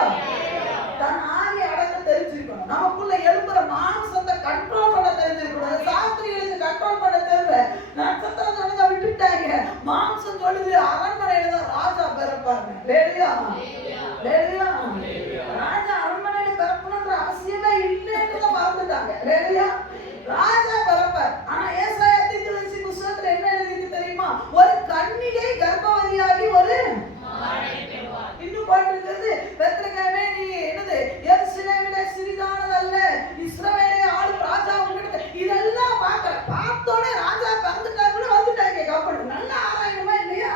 தன் ஆவியை அடக்க தெரிஞ்சிருக்கணும். நமக்குள்ள எழுப்புற மாம்சத்தை கண்ட்ரோல் பண்ண தெரிஞ்சிருக்கணும். சாஸ்திரிகளுக்கு கண்ட்ரோல் பண்ண தெரியல. நட்சத்திரம் சொன்னதை விட்டுட்டாங்க. மாம்சம் சொல்லுது அரண்மனையில தான் ராஜா பிறப்பாங்க. அல்லேலூயா. அல்லேலூயா. ராஜா அரண்மனையில பிறக்கணும்ன்ற அவசியமே இல்லைன்னு தான் மறந்துட்டாங்க. அல்லேலூயா. ராஜா பிறப்பார். ஆனா ஏசாயா தீர்க்கதரிசி புத்தகத்துல என்ன எழுதிருக்கு தெரியுமா? ஒரு கன்னிகை கர்ப்பவதியாகி ஒரு இன்னும் போட்டிருக்கிறது, பெத்லகேமே நீ என்னது எருசலேமிலே சிறிதானதல்ல, இஸ்ரவேலை ஆளும் ராஜா உன்னிடத்து. இதெல்லாம் பார்த்தோன்னே ராஜா பிறந்துட்டாருன்னு வந்துட்டாங்க. கப்பல் நல்லா ஆராயணுமா இல்லையா?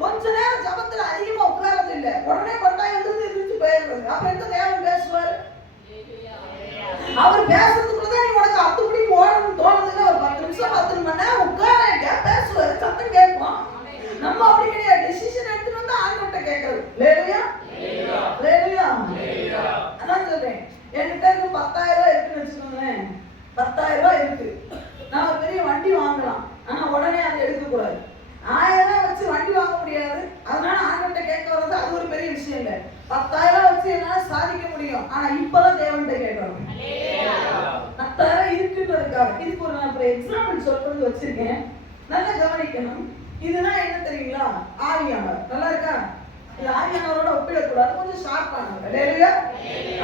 கொஞ்ச நேரம் ஜபத்துல அதிகமா உட்காரது இல்லை, உடனே கொட்டாய் வந்து இருந்துச்சு போயிடுறது. அப்ப எந்த தேவன் பேசுவாரு? அவர் பேசுறதுக்குள்ளதான் நீ உனக்கு அத்துப்படி ஓடணும்னு தோணுதுன்னு ஒரு 10 நிமிஷம் 10 மணி நேரம் உட்கார பேசுவாரு, சத்தம் கேட்போம். நம்ம அப்படி கிடையாது. டிசிஷன் எடுத்துட்டு வந்து ஆண்டவர்கிட்ட கேட்கறது. அல்லேலூயா. அல்லேலூயா. அதான் சொல்றேன், என்கிட்ட இருக்கு 10,000 ரூபாய் இருக்குன்னு வச்சுக்கோங்களேன். 10,000 ரூபாய் இருக்கு, நான் ஒரு பெரிய வண்டி வாங்கலாம். ஆனா உடனே அதை எடுக்க கூடாது. 1000 ரூபாய் வச்சு வண்டி வாங்க முடியாது. அதனால ஆண்டவர்கிட்ட கேட்க வர்றது அது ஒரு பெரிய விஷயம் இல்லை. 10,000 ரூபாய் வச்சு என்னால சாதிக்க முடியும். ஆனா இப்பதான் தேவன்கிட்ட கேட்கணும். 10,000 இருக்குன்றதுக்காக இதுக்கு ஒரு எக்ஸாம்பிள் சொல்றது வச்சிருக்கேன், நல்லா கவனிக்கணும். இதுனா என்ன தெரியுங்களா? ஆவியானவர். நல்லா இருக்கா? இது ஆவியானவரோட ஒப்பிடக்கூடாது, கொஞ்சம் ஷார்ப்பானவர். அல்லேலூயா.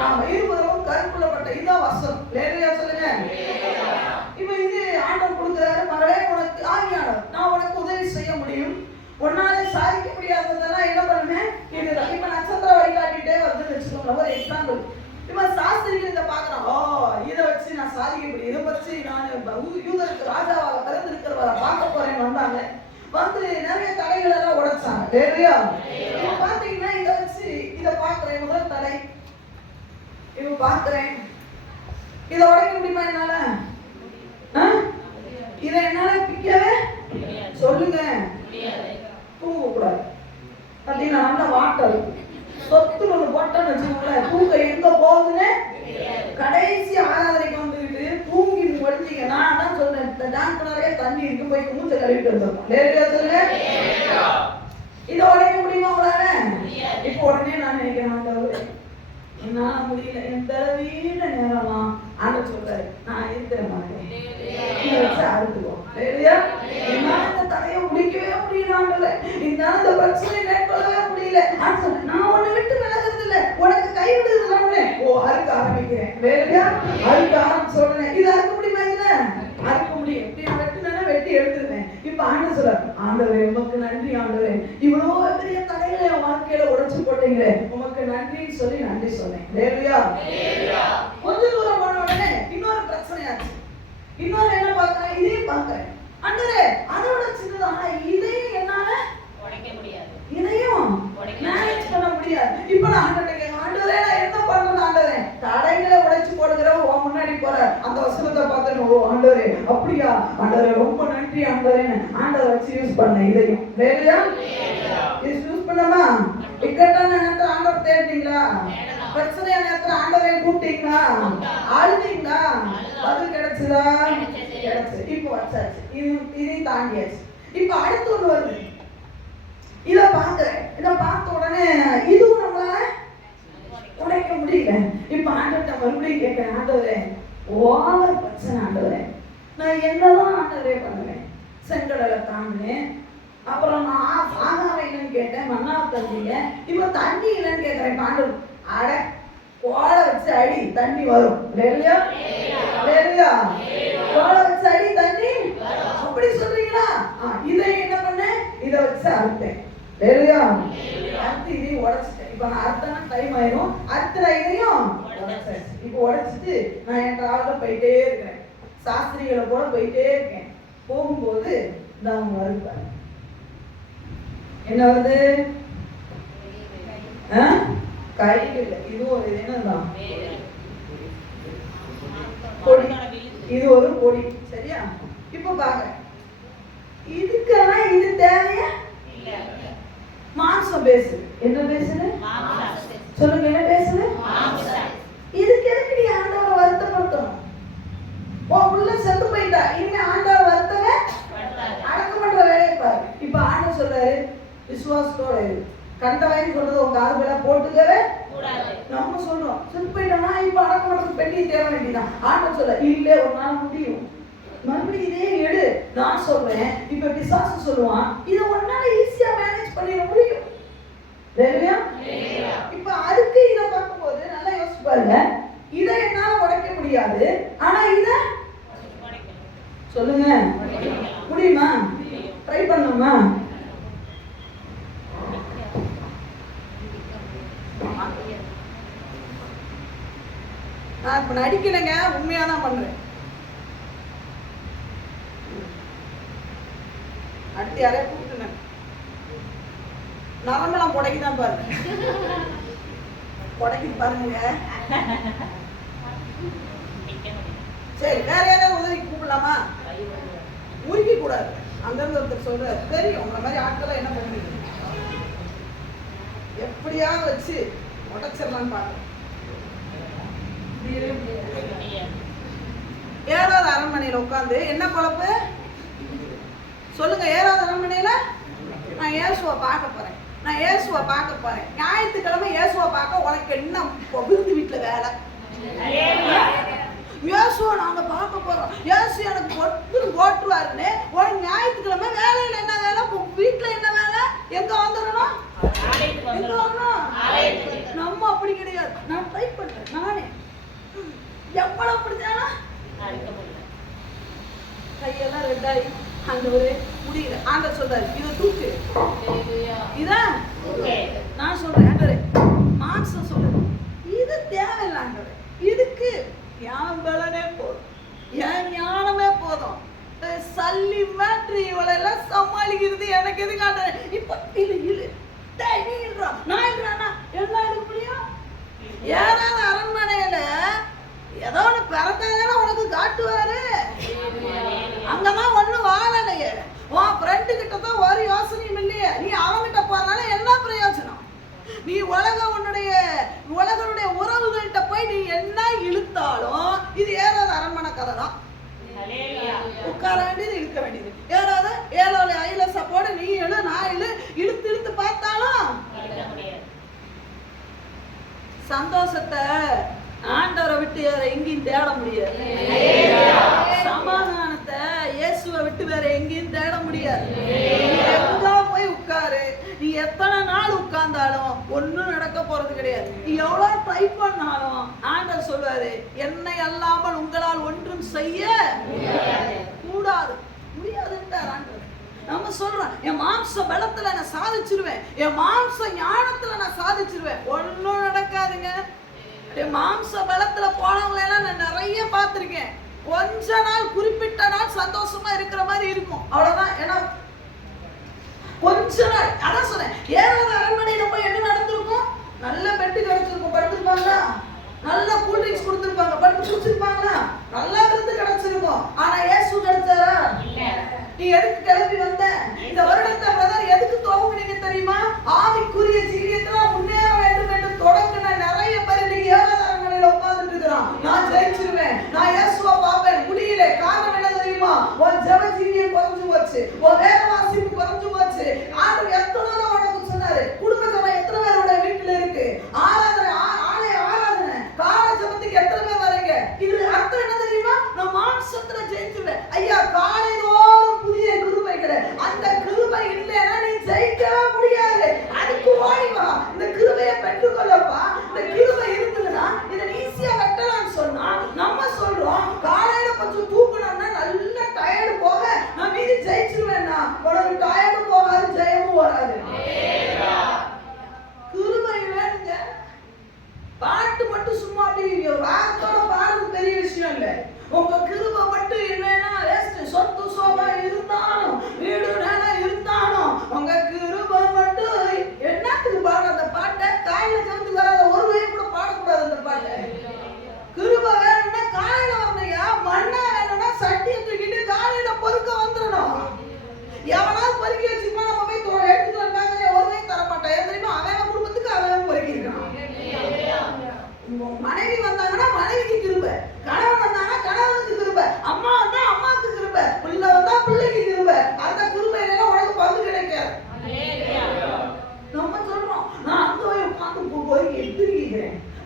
ஆமா, இருபுறமும் கருப்புள்ளப்பட்ட இதுதான் வசனம். அல்லேலூயா சொல்லுங்க. இப்போ இது ஆண்டவர் கொடுக்குறாரு, மகளே உனக்கு ஆவியானவர், நான் உனக்கு உதவி செய்ய முடியும். உன்னாலே சாதிக்க முடியாததெல்லாம் என்ன பண்ணுவேன்? இதுதான். இப்ப நட்சத்திர வழிகாட்டிட்டே வந்து வச்சுக்கோங்க. ஒரு எக்ஸாம்பிள், இப்ப சாஸ்திரிகள் இதை பாக்குறோம். ஓ, இதை வச்சு நான் சாதிக்க முடியும், இதை வச்சு நான் யூதருக்கு ராஜாவாக பிறந்திருக்கிறவரை பார்க்க போறேன்னு வந்தாங்க. வந்து நிறைய தடைகள் எல்லாம் உடைச்சாங்க. இல்லையா? இப்ப பாத்தீங்கன்னா இதை வச்சு இதை பாக்குறேன், முதல் தடை இப்ப பாக்குறேன், இதை உடைக்க முடியுமா என்னால? இதை என்னால பிக்கவே சொல்லுங்க. தூங்க கூடாது அப்படின்னா நல்ல வாட்டர் சொத்து ஒண்ணு போட்டோன்னு வச்சுக்கோங்களேன், தூங்க எங்க போகுதுன்னு கடைசி ஆராதனைக்கு வந்துக்கிட்டு தூங்கி முடிஞ்சீங்க. நான் தான் சொல்றேன், இந்த டேங்க் நிறைய தண்ணி இருக்கு, போய் மூச்சை கழுவிட்டு வந்துருக்கோம். லேடியா சொல்லுங்க. இதை உடைக்க முடியுமா உங்களால? இப்போ உடனே நான் நினைக்கிறேன், என்னால முடியல, என் தலைவீட நேரமா ஆண்டு சொல்றாரு, நான் இருக்கிற மாதிரி வச்சு அறுத்துவோம். என்னால இந்த தலையை முடிக்கவே முடியல ஆண்டல, என்னால இந்த பிரச்சனை மேற்கொள்ளவே முடியல. நான் உன்னை விட்டு விலகிறது இல்லை, உனக்கு கைவிடுறதுல ஓ அறுக்க ஆரம்பிக்கிறேன். வேலையா அறுக்க ஆரம்பிச்சு சொல்றேன், இது அறுக்க முடியுமா? இதுல அறுக்க முடியும். எப்படி நான் வெட்டினா வெட்டி எடுத்துருவேன். இப்ப ஆண்டு சொல்ற, ஆண்டவரே உமக்கு நன்றி ஆண்டவரே, இவ்வளவு பெரிய தடைகளை என் வாழ்க்கையில உடைச்சு போட்டீங்களே, உமக்கு நன்றின்னு சொல்லி நன்றி சொன்னேன். வேலையா கொஞ்ச தூரம் போன உடனே இன்னொரு பிரச்சனையாச்சு. இன்னொரு என்ன பாக்குறேன், இதையும் பாக்குறேன். ஆண்டவரே அதோட சின்னதான இதையும் என்னால உடைக்க முடியாது, இதையும் மேனேஜ் பண்ண முடியாது. இப்ப நான் ஆண்டவரே ஆண்டவரே நான் என்ன பண்றது? ஆண்டவரே தடைகளை உடைச்சு போடுகிறவன் உன் முன்னாடி போற அந்த வசனத்தை பார்த்து, ஓ ஆண்டவரே அப்படியா ஆண்டவரே ரொம்ப நன்றி ஆண்டவரே, ஆண்டவரை வச்சு யூஸ் பண்ண இதையும். வேலையா யூஸ் பண்ணமா? இக்கட்டான நேரத்துல ஆண்டவர் தேடிட்டீங்களா? பிரச்சனையான நேரத்துல ஆண்டவரை கூப்பிட்டீங்களா? அழுதீங்களா? பதில் கிடைச்சதா? கிடைச்சது. இப்போ வச்சாச்சு, இதையும் தாண்டியாச்சு. இப்ப அடுத்து ஒண்ணு வருது, இதை பாக்குறேன். இதை பார்த்த உடனே இதுவும் நம்மளால உடைக்க முடியல. இப்ப ஆண்டவர்கிட்ட மறுபடியும் கேட்கிறேன், ஆண்டவரே ஓவர் பிரச்சனை ஆண்டவரே, நான் என்னதான் ஆண்டவரே பண்ணுவேன்? செங்கடலை தாண்டினேன், அப்புறம் நான் சாகாவை இல்லைன்னு கேட்டேன், மண்ணாவை தந்தீங்க, இப்ப தண்ணி இல்லைன்னு கேட்கிறேன். ஆண்டவர் அட கோலை வச்சு அடி தண்ணி வரும். இல்லையா? இல்லையா? கோலை வச்சு அடி தண்ணி அப்படி சொல்றீங்களா? இதை என்ன பண்ண? இதை வச்சு அறுத்தேன். இல்லையா? அறுத்து இதையும் உடைச்சிட்டேன். இப்ப நான் அறுத்தனா டைம் ஆயிரும். அறுத்துற இதையும் உடைச்சாச்சு. இப்ப உடைச்சிட்டு நான் என் காலில் போயிட்டே இருக்கிறேன், சாஸ்திரிகளை போல போயிட்டே இருக்கேன். போகும்போது நான் வருவேன். என்ன வருது? கையில் இது ஒரு என்னதான் கொடி, இது ஒரு கொடி. சரியா? இப்ப பாக்க இதுக்கெல்லாம் இது தேவையா? மாம்சம் பேசுது. என்ன பேசுது? சொல்லுங்க, என்ன பேசுது? இதுக்கு எதுக்கு நீ விசுவாசத்தோட கண்டவன் சொல்றது உங்க காதுகளை போட்டுக்கவே நம்ம சொல்றோம் சிம்பிட்டானா இப்ப அடக்க மாட்டது பெட்டியை தேட வேண்டியதான். ஆண்டவர் சொல்ல இல்ல ஒரு நாள் முடியும், மறுபடியும் இதே எடு. நான் சொல்றேன் இப்ப பிசாசு சொல்லுவான் இதை ஒரு நாள் ஈஸியா மேனேஜ் பண்ணிட முடியும். இப்ப அதுக்கு இதை பார்க்கும்போது நல்லா யோசிச்சு பாருங்க, இதை என்னால உடைக்க முடியாது, ஆனா இத சொல்லுங்க முடியுமா? ட்ரை பண்ணுமா? நான் இப்ப நடிக்கலைங்க, உண்மையா தான் பண்றேன். அடுத்து யாரையா கூப்பிட்டுங்க, நரம்பெல்லாம் புடைக்குதான் பாருங்க, புடைக்குது பாருங்க. சரி வேற யாராவது உதவிக்கு கூப்பிடலாமா? முறிக்க கூடாது. அங்கிருந்து ஒருத்தர் சொல்ற தெரியும் உங்களை மாதிரி ஆட்களை என்ன பண்ணுவீங்க, எப்படியாவது வச்சு உடைச்சிடலான்னு பாக்குறேன். 7வது அரண்மனையில உட்காந்து என்ன குழப்பு சொல்லுங்க? 7வது அரண்மனையில நான் இயேசுவை பார்க்க போறேன், நான் இயேசுவை பார்க்க போறேன். ஞாயிற்றுக்கிழமை இயேசுவை பார்க்க உனக்கு என்ன விருந்து வீட்டுல வேலை? இயேசுவை நாங்க பார்க்க போறோம், இயேசு எனக்கு போட்டுருவாருன்னு உனக்கு ஞாயிற்றுக்கிழமை வேலையில என்ன வேலை? வீட்டுல என்ன வேலை? எங்க வந்துடணும்? எங்க வரணும்? நம்ம அப்படி கிடையாது. நான் ட்ரை பண்றேன், நானே எவ்வளவு பிடிச்சாலும் கையெல்லாம் ரெட்டாயி ஆண்டவரே முடியல. ஆண்டவர் சொல்றாரு இதை தூக்கு, இதான் நான் சொல்றேன். ஆண்டவரே மாம்சம் சொல்லுது இது தேவையில்லை ஆண்டவரே, இதுக்கு என் பலனே போதும், என் ஞானமே போதும், சல்லி மாற்றி இவளெல்லாம் சமாளிக்கிறது எனக்கு எது காட்டுறேன். இப்ப இல்ல இல்ல நீ இல்லா நான் இல்லா எல்லாம் எடுக்க முடியும். 7வது அரண்மனையில ஏதோ ஒண்ணு பிறந்தாதானே உனக்கு காட்டுவாரு, அங்கதான் ஒண்ணு வாழலையே. உன் ஃப்ரெண்டு கிட்ட தான் ஒரு யோசனையும் இல்லையே, நீ அவன்கிட்ட போறதுனால என்ன பிரயோஜனம்? நீ உலகனுடைய உறவுகள்கிட்ட போய் நீ என்ன இழுத்தாலும் இது 7வது அரண்மனை கதை தான். உட்கார வேண்டியது இழுக்க வேண்டியது. 7வது ஐலச போட நீ எழு நான் இழுத்து இழுத்து பார்த்தாலும் சந்தோஷத்தை ஆண்டவரை விட்டு வேற எங்கேயும் தேட முடியாது. சமாதானத்தை இயேசுவை விட்டு வேற எங்கேயும் தேட முடியாது. எங்க போய் உட்காரு, நீ எத்தனை நாள் உட்கார்ந்தாலும் ஒன்னும் நடக்க போறது கிடையாது. நீ எவ்வளவு ட்ரை பண்ணாலும் ஆண்டவர் சொல்வாரு என்னை அல்லாமல் உங்களால் ஒன்றும் செய்ய கூடாது, முடியாதுன்றார் ஆண்டவர். நம்ம சொல்றோம் என் மாம்ச பலத்துல நான் சாதிச்சிருவேன், என் மாம்ச ஞானத்துல நான் சாதிச்சிருவேன். ஒன்னும் நடக்காதுங்க. மாம்ச பலத்துல போனவங்களை எல்லாம் நான் நிறைய பார்த்திருக்கேன். கொஞ்ச நாள் குறிப்பிட்ட நாள் சந்தோஷமா இருக்கிற மாதிரி இருக்கும், அவ்வளவுதான். ஏன்னா கொஞ்ச நாள் அதான் சொன்னேன். 7வது அரண்மனையில போய் என்ன நடந்திருக்கும்? நல்ல பெட்டு கிடைச்சிருக்கும், படுத்திருப்பாங்களா? நல்ல கூல் ட்ரிங்க்ஸ் கொடுத்திருப்பாங்க, படுத்து குடிச்சிருப்பாங்களா? நல்ல விருந்து கிடைச்சிருக்கும். ஆனா இயேசு கிடைச்சாரா? நீ எதுக்கு கிளம்பி வந்த? இந்த வருடத்தை பிரதர் எதுக்கு துவங்குனீங்க தெரியுமா? ஆவிக்குரிய ஜீவியத்துல முன்னேற வேண்டும் என்று தொடங்கின நிறைய பேர் இன்னைக்கு 7வது அரண்மனையில உட்கார்ந்துட்டு இருக்கிறான். நான் ஜெயிச்சிருவேன், நான் இயேசுவை பார்ப்பேன், முடியல. காரணம் என்ன தெரியுமா? உன் ஜெப ஜீவியம் குறைஞ்சு போச்சு, உன் வேத வாசிப்பு குறைஞ்சு போச்சு. ஆண்டவர் எத்தனை உனக்கு சொன்னாரு, குடும்ப ஜெபம் எத்தனை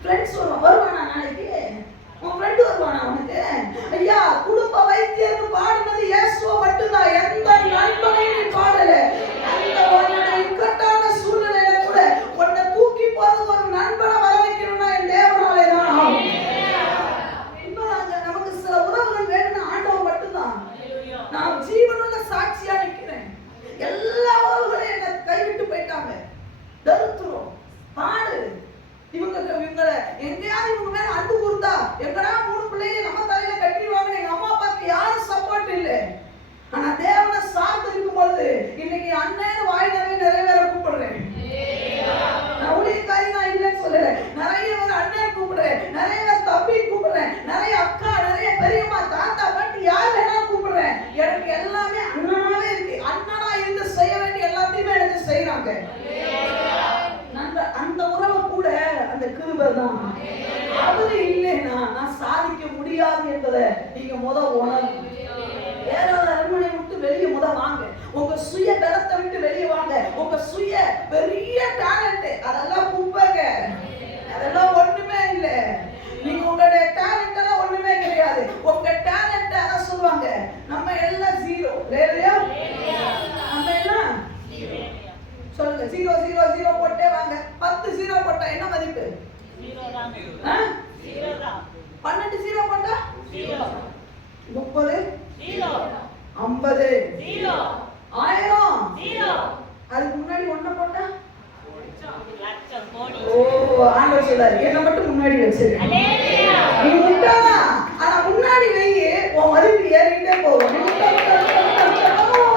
ஃப்ரெண்ட்ஸ் வருவானா நாளைக்கு? உன் ஃப்ரெண்டு வருவானா உனக்கு? ஐயா, குடும்ப வைத்தியருக்கு பாடுனது இயேசுவை மட்டும்தான். எந்த நண்பனையும் நீ பாடல. அந்த இக்கட்டான சூழ்நிலையில கூட உன்னை தூக்கி போறது ஒரு நண்பனை வர வைக்கணும்னா என் தேவனாலே தான். நமக்கு சில உறவுகள் வேணும்னா ஆண்டவன் மட்டும்தான். நான் ஜீவனுள்ள சாட்சியா நிக்கிறேன். எல்லா உறவுகளையும் என்னை கைவிட்டு போயிட்டாங்க. தருத்துறோம் பாடு இவங்களை எங்கேயாவது இவங்க மேல அன்பு கூர்ந்தா எங்கடா 3 பிள்ளைங்க நம்ம தலையில கட்டிடுவாங்க. எங்க அம்மா அப்பாவுக்கு யாரும் சப்போர்ட் இல்லை. ஆனா தேவனை சார்ந்து இருக்கும் பொழுது இன்னைக்கு அண்ணன் வாய் நிறைவேற கூப்பிடுறேன். நான் ஊழியக்காரி நான் இல்லைன்னு சொல்லல. நிறைய பேர் அண்ணன் கூப்பிடுறேன், நிறைய பேர் தம்பி கூப்பிடுறேன், நிறைய அக்கா, நிறைய பெரியம்மா, தாத்தா, பாட்டி, யார் வேணாலும் கூப்பிடுறேன். எனக்கு எல்லாமே அண்ணனாவே இருக்கு. அண்ணனா இருந்து செய்ய வேண்டிய எல்லாத்தையுமே எனக்கு செய்யறாங்க. அந்த உறவு கூட அந்த கிருபை தான். அவரு இல்லைன்னா நான் சாதிக்க முடியாது என்பதை நீங்க உணரணும். ஏதாவது அரண்மனை விட்டு வெளியே வாங்க. உங்க சுய பலத்தை விட்டு வெளியே வாங்க. உங்க சுய பெரிய டேலண்ட் அதெல்லாம் குப்பைங்க. அதெல்லாம் ஒண்ணுமே இல்லை. நீங்க உங்களுடைய டேலண்ட் எல்லாம் ஒண்ணுமே கிடையாது. உங்க டேலண்ட் அதான் சொல்லுவாங்க, நம்ம எல்லாம் ஜீரோ. இல்லையா? நம்ம எல்லாம் சொல்லுங்க, 0 0 0 போட்டே வாங்க. 10 0 போட்டா என்ன மதிப்பு? 0 தான். 12 0 போட்டா 0. 30 0. 50 0. 1000 0. அதுக்கு முன்னாடி 1 போட்டா லட்சம் கோடி. ஓ, ஆண்டவர் சொல்றாரு என்ன மட்டும் முன்னாடி வச்சிரு. ஹalleluya. நீ முட்டாளா? ஆனா முன்னாடி வெயி உன் மதிப்பு ஏறிட்டே போகும். நீ முட்டாளா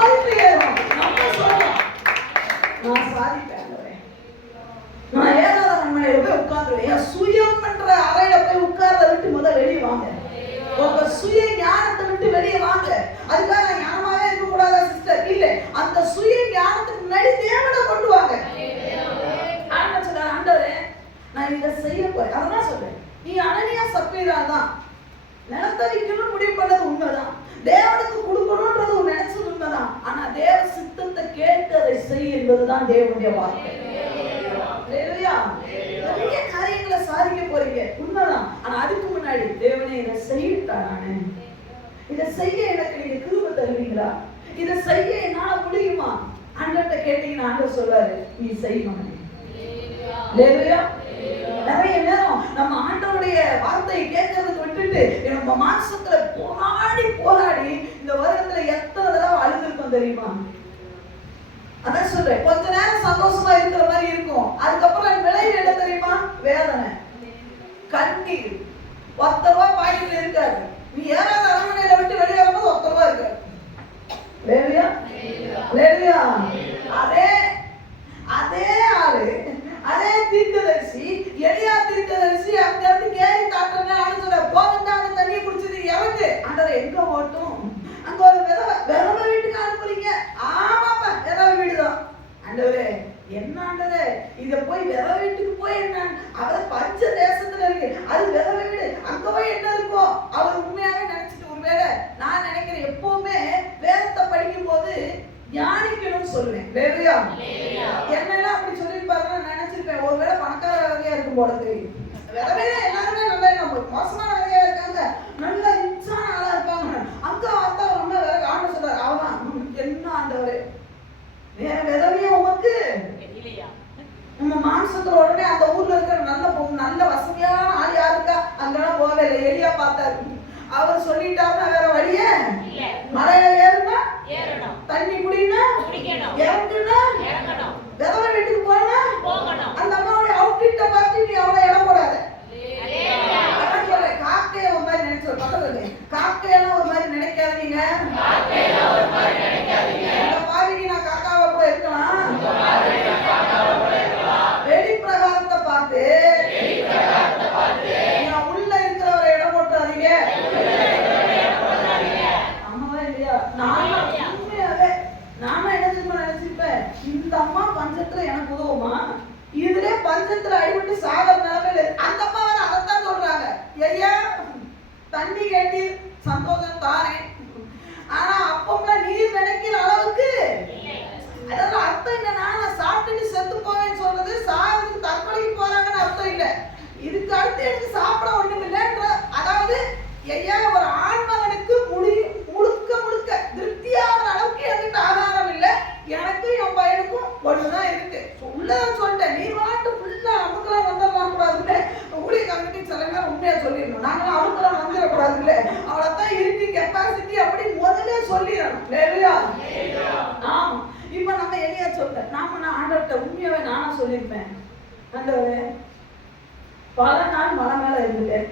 மதிப்பு ஏறும். நம்ம சொல்றோம் நான் சாதிப்பேன். நான் ஏதாவது அரண்மனையில போய் உட்கார்ந்துருவேன். என் சுயம் என்ற அறையில போய் உட்கார்றத விட்டு முதல்ல வெளியே வாங்க. உங்க சுய ஞானத்தை விட்டு வெளியே வாங்க. அதுக்காக நான் ஞானமாவே இருக்க கூடாதா சிஸ்டர்? இல்ல, அந்த சுய ஞானத்துக்கு முன்னாடி தேவனை கொண்டு வாங்க. ஆண்டவர் சொல்றாரு, ஆண்டவரே நான் இதை செய்ய போறேன். அதான் சொல்றேன், நீ அனனியா சப்பீரா தான். நிலத்தை விற்கணும்னு முடிவு பண்ணது உண்மைதான். தேவனுக்கு கொடுக்கணும்ன்றது நினைச்சது உண்மைதான். ஆனா தேவ சித்தத்தை கேட்டு அதை செய் என்பதுதான் தேவனுடைய வார்த்தை. நிறைய காரியங்களை சாதிக்க போறீங்க, உண்மைதான். ஆனா அதுக்கு முன்னாடி தேவனே இதை செய்யட்டா, நானு இதை செய்ய எனக்கு நீங்க கிருபை தருவீங்களா? இதை செய்ய என்னால முடியுமா? ஆண்டவர்கிட்ட கேட்டீங்கன்னா ஆண்டவர் சொல்றாரு, நீ செய்யணும். நிறைய நேரம் நம்ம ஆண்டவருடைய வார்த்தையை கேட்கறதுக்கு விட்டுட்டு நம்ம மாசத்துல போராடி இந்த வருடத்துல எத்தனை தடவை அழுதுருக்கோம் தெரியுமா? அதான் சொல்றேன், கொஞ்ச நேரம் சந்தோஷமா இருக்கிற மாதிரி இருக்கும். அதுக்கப்புறம் விளைவு என்ன தெரியுமா? வேதனை, கண்ணீர். 10 ரூபாய் பாக்கெட்ல இருக்காது. நீ ஏதாவது அரண்மனையில விட்டு வெளியே வரும்போது 10 ரூபாய் இருக்காது. அதே ஆளு, அதே தீர்க்கதரிசி, எலியா தீர்க்கதரிசி அங்க இருந்து கேரி காட்டுறேன்னு ஆளுநர போதுண்டா அந்த தண்ணியை குடிச்சது இறங்கு. ஆண்டவரே எங்க ஓட்டும்? அங்க ஒரு விதவை வீட்டுக்கு அனுப்புறீங்க. ஆமாப்பா, விதவை வீடுதான். ஆண்டவரே என்ன ஆண்டவரே, இத போய் விதவை வீட்டுக்கு போய் என்ன? அவர் பஞ்ச தேசத்துல இருக்கு, அது விதவை வீடு, அங்க போய் என்ன இருக்கும்? அவர் உண்மையாவே நினைச்சிட்டு, ஒருவேளை நான் நினைக்கிறேன் எப்பவுமே வேதத்தை படிக்கும் போது தியானிக்கணும்னு சொல்லுவேன். என்னெல்லாம் அப்படி சொல்லிருப்பாருன்னு நினைச்சிருப்பேன். ஒருவேளை பணக்கார வகையா இருக்கும் போல தெரியும். விதவையில எல்லாருமே நல்லா மோசமான வகையா இருக்காங்க, நல்ல ரிச்சான ஆளா இருப்பாங்க. அங்க பார்த்தா ரொம்ப ஆண்டு சொல்றாரு, அவன் என்ன ஆண்டவரே வேற விதவையா உமக்கு நம்ம மாம்சத்துல உடனே அந்த ஊர்ல இருக்கிற நல்ல வசதியான ஆள் யாருக்கா அங்கெல்லாம் போகவே இல்லை. எலியா பார்த்தாரு, அவர் சொல்லிட்டாருன்னா வேற வழியே மலையில ஏறுனா தண்ணி குடினா இறங்குனா விதவை வீட்டுக்கு போனா அந்த அம்மாவுடைய அவுட்ஃபிட்ட பார்த்து நீ அவ்வளவு இடம் போடாத. காக்கைய ஒரு மாதிரி நினைச்சு பக்கத்துல காக்கையெல்லாம் ஒரு மாதிரி நினைக்காதீங்க. பாருங்க, நான் காக்காவை கூட இருக்கலாம். வெளி பிரகாரத்தை பார்த்து உள்ள இருக்கிறவரை இடம் போட்டாதீங்க. ஆமாவா இல்லையா? நானும் என்ன நினைச்சிருப்பேன், இந்த அம்மா பஞ்சத்துல எனக்கு உதவுமா? இதுல பஞ்சத்துல அடிபட்டு சாகர நிலைமையில அந்த அம்மா வேற அதைத்தான் சொல்றாங்க. ஐயா தண்ணி கேட்டி சந்தோஷம் தாரேன், ஆனா அப்பம்லாம் நீர் நினைக்கிற அளவுக்கு. அதாவது அர்த்தம் என்னன்னா, நான் சாப்பிட்டுட்டு செத்து போவேன்னு சொல்றது சாகிறதுக்கு தற்கொலைக்கு போறாங்கன்னு அர்த்தம் இல்லை. இதுக்காக சொல்லியிருப்பேன், ஆண்டவரே பல நாள் மலை மேல இருந்துட்டேன்.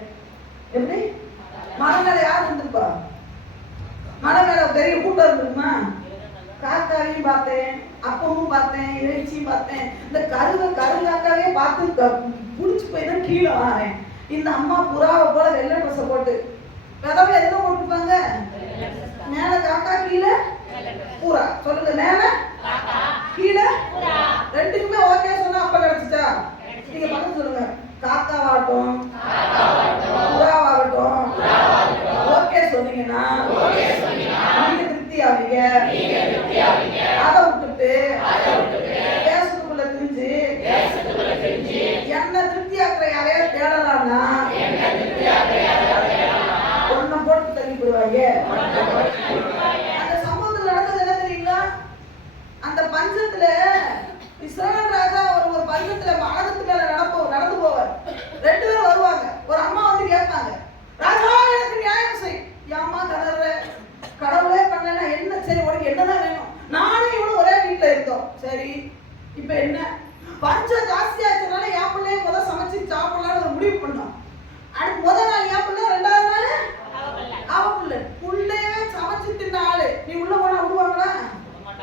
எப்படி மலை மேல யார் இருந்திருப்பா? மலை மேல பெரிய கூட்டம் இருந்திருக்குமா? காக்காவையும் பார்த்தேன், அப்பமும் பார்த்தேன், இறைச்சியும் பார்த்தேன். இந்த கருங்காக்காவே பார்த்து புடிச்சு போய் தான் கீழே வாரேன். இந்த அம்மா புறாவை போல வெள்ளை ட்ரெஸ்ஸை போட்டு கதவை எதுல போட்டுருப்பாங்க? மேல காக்கா, கீழே பூரா. சொல்லுங்க, மேல கீழே ரெண்டுக்குமே ஓகே சொன்னா அப்ப கிடைச்சிட்டா? நீங்க பக்கம் சொல்லுங்க, காக்காவாகட்டும் புறாவாகட்டும் ஓகே சொன்னீங்கன்னா நீங்க திருப்தி ஆவீங்க. அதை விட்டுட்டு தேசத்துக்குள்ள திரிஞ்சு என்ன திருப்தி ஆக்குற யாரையா தேடலாம்னா ஒன்ன போட்டு தள்ளி போடுவாங்க. அந்த சம்பவத்தில் நடந்தது என்ன தெரியுங்களா? அந்த பஞ்சத்துல இஸ்ரவேல் ராஜா ஒரு பஞ்சத்துல மரணத்து மேல நடந்து போவார். ரெண்டு பேரும் வருவாங்க. ஒரு அம்மா வந்து கேட்பாங்க, ராஜா எனக்கு நியாயம் செய். ஏம்மா கதற? கடவுளே பண்ணல என்ன? சரி உனக்கு என்னதான் வேணும்? நானும் இவனும் ஒரே வீட்டுல இருந்தோம். சரி இப்ப என்ன? பஞ்சம் ஜாஸ்தி ஆச்சுனால என் பிள்ளைய முதல் சமைச்சு சாப்பிடலான்னு ஒரு முடிவு பண்ணோம். அடுத்து முதல் நாள் என் பிள்ளை, ரெண்டாவது நாள் அவ பிள்ளையவே சமைச்சு தின்ன ஆளு. நீ உள்ள போனா விடுவாங்களா?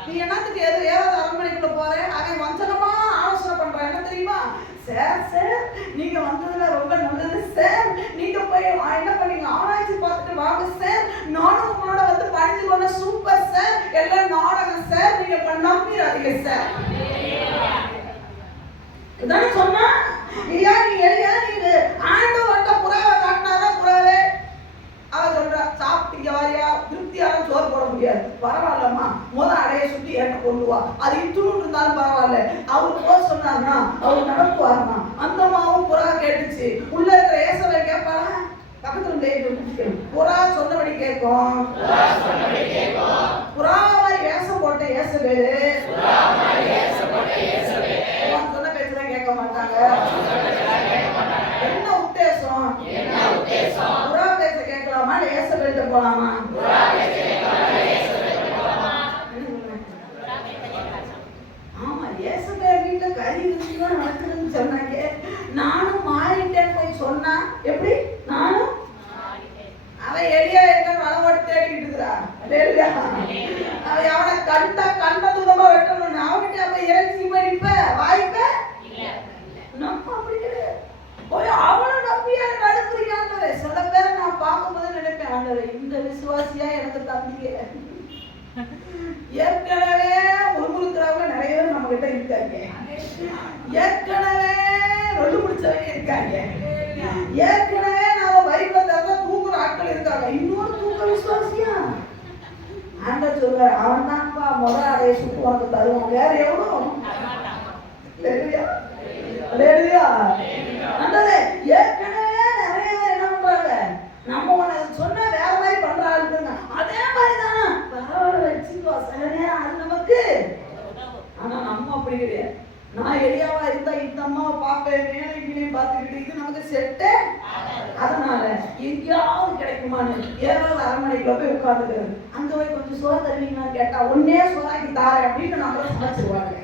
நீ என்னத்துக்கு ஏதாவது அரண்மனைக்குள்ள போற? அவன் வஞ்சகமா ஆலோசனை பண்றான். என்ன தெரியுமா? சார் நீங்க வந்ததுல ரொம்ப நல்லது சார். நீங்க போய் என்ன பண்ணீங்க ஆராய்ச்சி பார்த்துட்டு வாங்க சார். நானும் உங்களோட வந்து படிச்சு கொண்ட சூப்பர் சார். எல்லாம் நாடகம் சார். நீங்க நம்பிடாதீங்க சார். இதானே சொன்னா? ஐயா நீ எளியா நீ ஆண்டவர்கிட்ட புறாவை காட்டினாதான் புறாவே. அவ சொல்றா, சாப்பிட்டீங்க வாரியா, திருப்தியான சோறு போட முடியாது. பரவாயில்லம்மா, அடைய சுத்தி ஏட்ட கொண்டு வா. அது இத்துணு இருந்தாலும் பரவாயில்ல. அவரு போக சொன்னாருன்னா அவரு நடக்குவாருமா. அந்த அம்மாவும் புறா கேட்டுச்சு. உள்ள இருக்கிற ஏசவை கேட்பாளா? பக்கத்துல புறா சொன்னபடி கேட்கும். புறா மாதிரி வேஷம் போட்ட ஏசவேலு சொன்ன பேச்சுதான் கேட்க மாட்டாங்க. என்ன உத்தேசம்? புறா பேச கேட்கலாமா இல்ல ஏசவேல்கிட்ட போலாமா? ஆமா, ஏசவேல் வீட்டுல கறி இருந்துச்சுன்னா நடக்குதுன்னு சொன்னாங்க. நானும் மாறிட்டேன் போய் சொன்னா எப்படி? நானும் அவன் எளியா என்ன வளவோடு தேடிக்கிட்டு இருக்கிறா. அவன் அவனை கண்ட தூரமா வெட்டணும். அவன்கிட்ட அப்ப இறைச்சி படிப்ப வாய்ப்ப நம்ம அப்படி போய் அவனை நம்பியா நடுப்புறீங்க. சில பேரை நான் பார்க்கும்போது நினைப்பேன், ஆண்டவரே இந்த விசுவாசியா எனக்கு தம்பிங்க. ஏற்கனவே முறுமுறுக்கிறவங்க நிறைய பேர் நம்ம கிட்ட இருக்காங்க. ஏற்கனவே ரொண்டு பிடிச்சவங்க இருக்காங்க. ஏற்கனவே நாம பைபிள தவிர தூக்குற ஆட்கள் இருக்காங்க. இன்னொரு தூக்க விசுவாசியா? ஆண்டவர் சொல்றாரு, அவன் தான்ப்பா முதல் அடைய சுட்டு உனக்கு தருவான். வேற எவ்வளவு? ஏற்கனவே நிறைய பேர் என்ன பண்றாங்க, நம்ம உன்னை சொன்னா வேற மாதிரி பண்றாங்க. அதே மாதிரிதானா பரவாயில்ல வச்சுக்கோ, சில நேரம் அது நமக்கு. ஆனா நம்ம அப்படி கிடையாது. நான் எளியாவா இருந்தா இந்த அம்மாவை பார்ப்பேன், மேலைகளையும் பார்த்துக்கிட்டு இது நமக்கு செட்டு. அதனால எங்கேயாவது கிடைக்குமான்னு ஏதாவது அரண்மனைக்குள்ள போய் உட்காந்துக்கிறது. அங்க போய் கொஞ்சம் சோறு தருவீங்கன்னு கேட்டா ஒன்னே சோறாக்கி தாரேன் அப்படின்னு நம்மள சமைச்சிருவாங்க.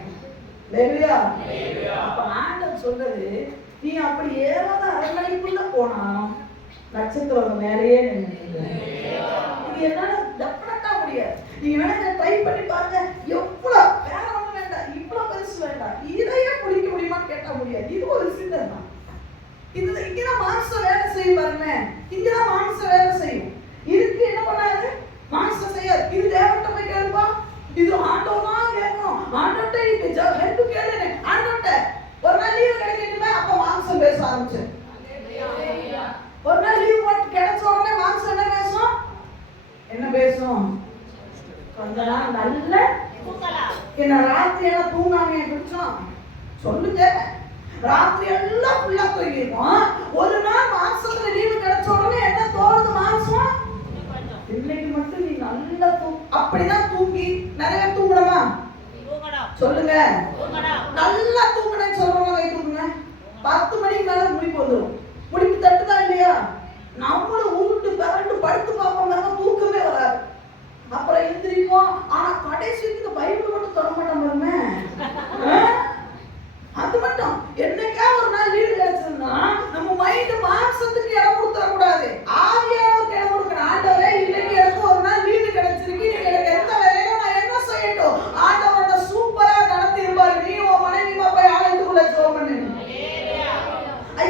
அப்ப ஆண்டவர் சொல்றது, நீ அப்படி ஏதாவது அரண்மனைக்குள்ள போனாலும் நட்சத்திரம் மேலேயே நின்று. இது என்னால டெஃபினட்டா முடியாது. நீங்க வேணா ட்ரை பண்ணி பாருங்க. எவ்வளவு வேற ஒண்ணு வேண்டாம், இவ்வளவு பெருசு வேண்டாம், இதையே பிடிக்க முடியுமான்னு கேட்டா முடியாது. இது ஒரு சிந்தனை தான். இது இங்கதான் மாம்சம் வேலை செய்யும் பாருங்க. இங்கதான் மாம்சம் வேலை செய்யும். இதுக்கு என்ன பண்ணாது? மாம்சம் செய்யாது. இது தேவன்கிட்ட போய் கேளுப்பா. இது ஆண்டவர் தான் கேட்கணும். ஆண்டவர்கிட்ட ஹெல்ப் கேளுன்னு ஆண்டவர்கிட்ட ஒரு நாள் லீவு கிடைக்கணுமே, அப்ப மாம்சம் பேச ஆரம்பிச்சு. ஒரு நாள் லீவு போட்டு கிடைச்ச உடனே மாம்சம் என்ன பேசும்? என்ன பேசும்? கொஞ்ச நாள் நல்ல என்ன ராத்திரி எல்லாம் தூங்காம பிடிச்சோம் சொல்லுங்க. ராத்திரி எல்லாம் ஃபுல்லா தூங்கிருக்கோம். ஒரு நாள் மாசத்துல லீவு கிடைச்ச உடனே என்ன தோணுது? மாம்சம் இன்னைக்கு மட்டும் நீ நல்லா அப்படிதான் தூங்கி நிறைய தூங்கணுமா? சொல்லுங்க. நல்லா தூங்கணும்னு சொல்றவங்க கை தூங்குங்க. 10 மணிக்கு மேல முடிப்பு வந்துடும். முடிப்பு தட்டுதா இல்லையா? நம்மளும் உருண்டு பரண்டு படுத்து பார்ப்போம், தூக்கமே வராது. அப்புறம் எந்திரிப்போம். ஆனா கடைசிக்கு இந்த பைபிள் மட்டும் தொட மாட்டோம் பாருங்க. அது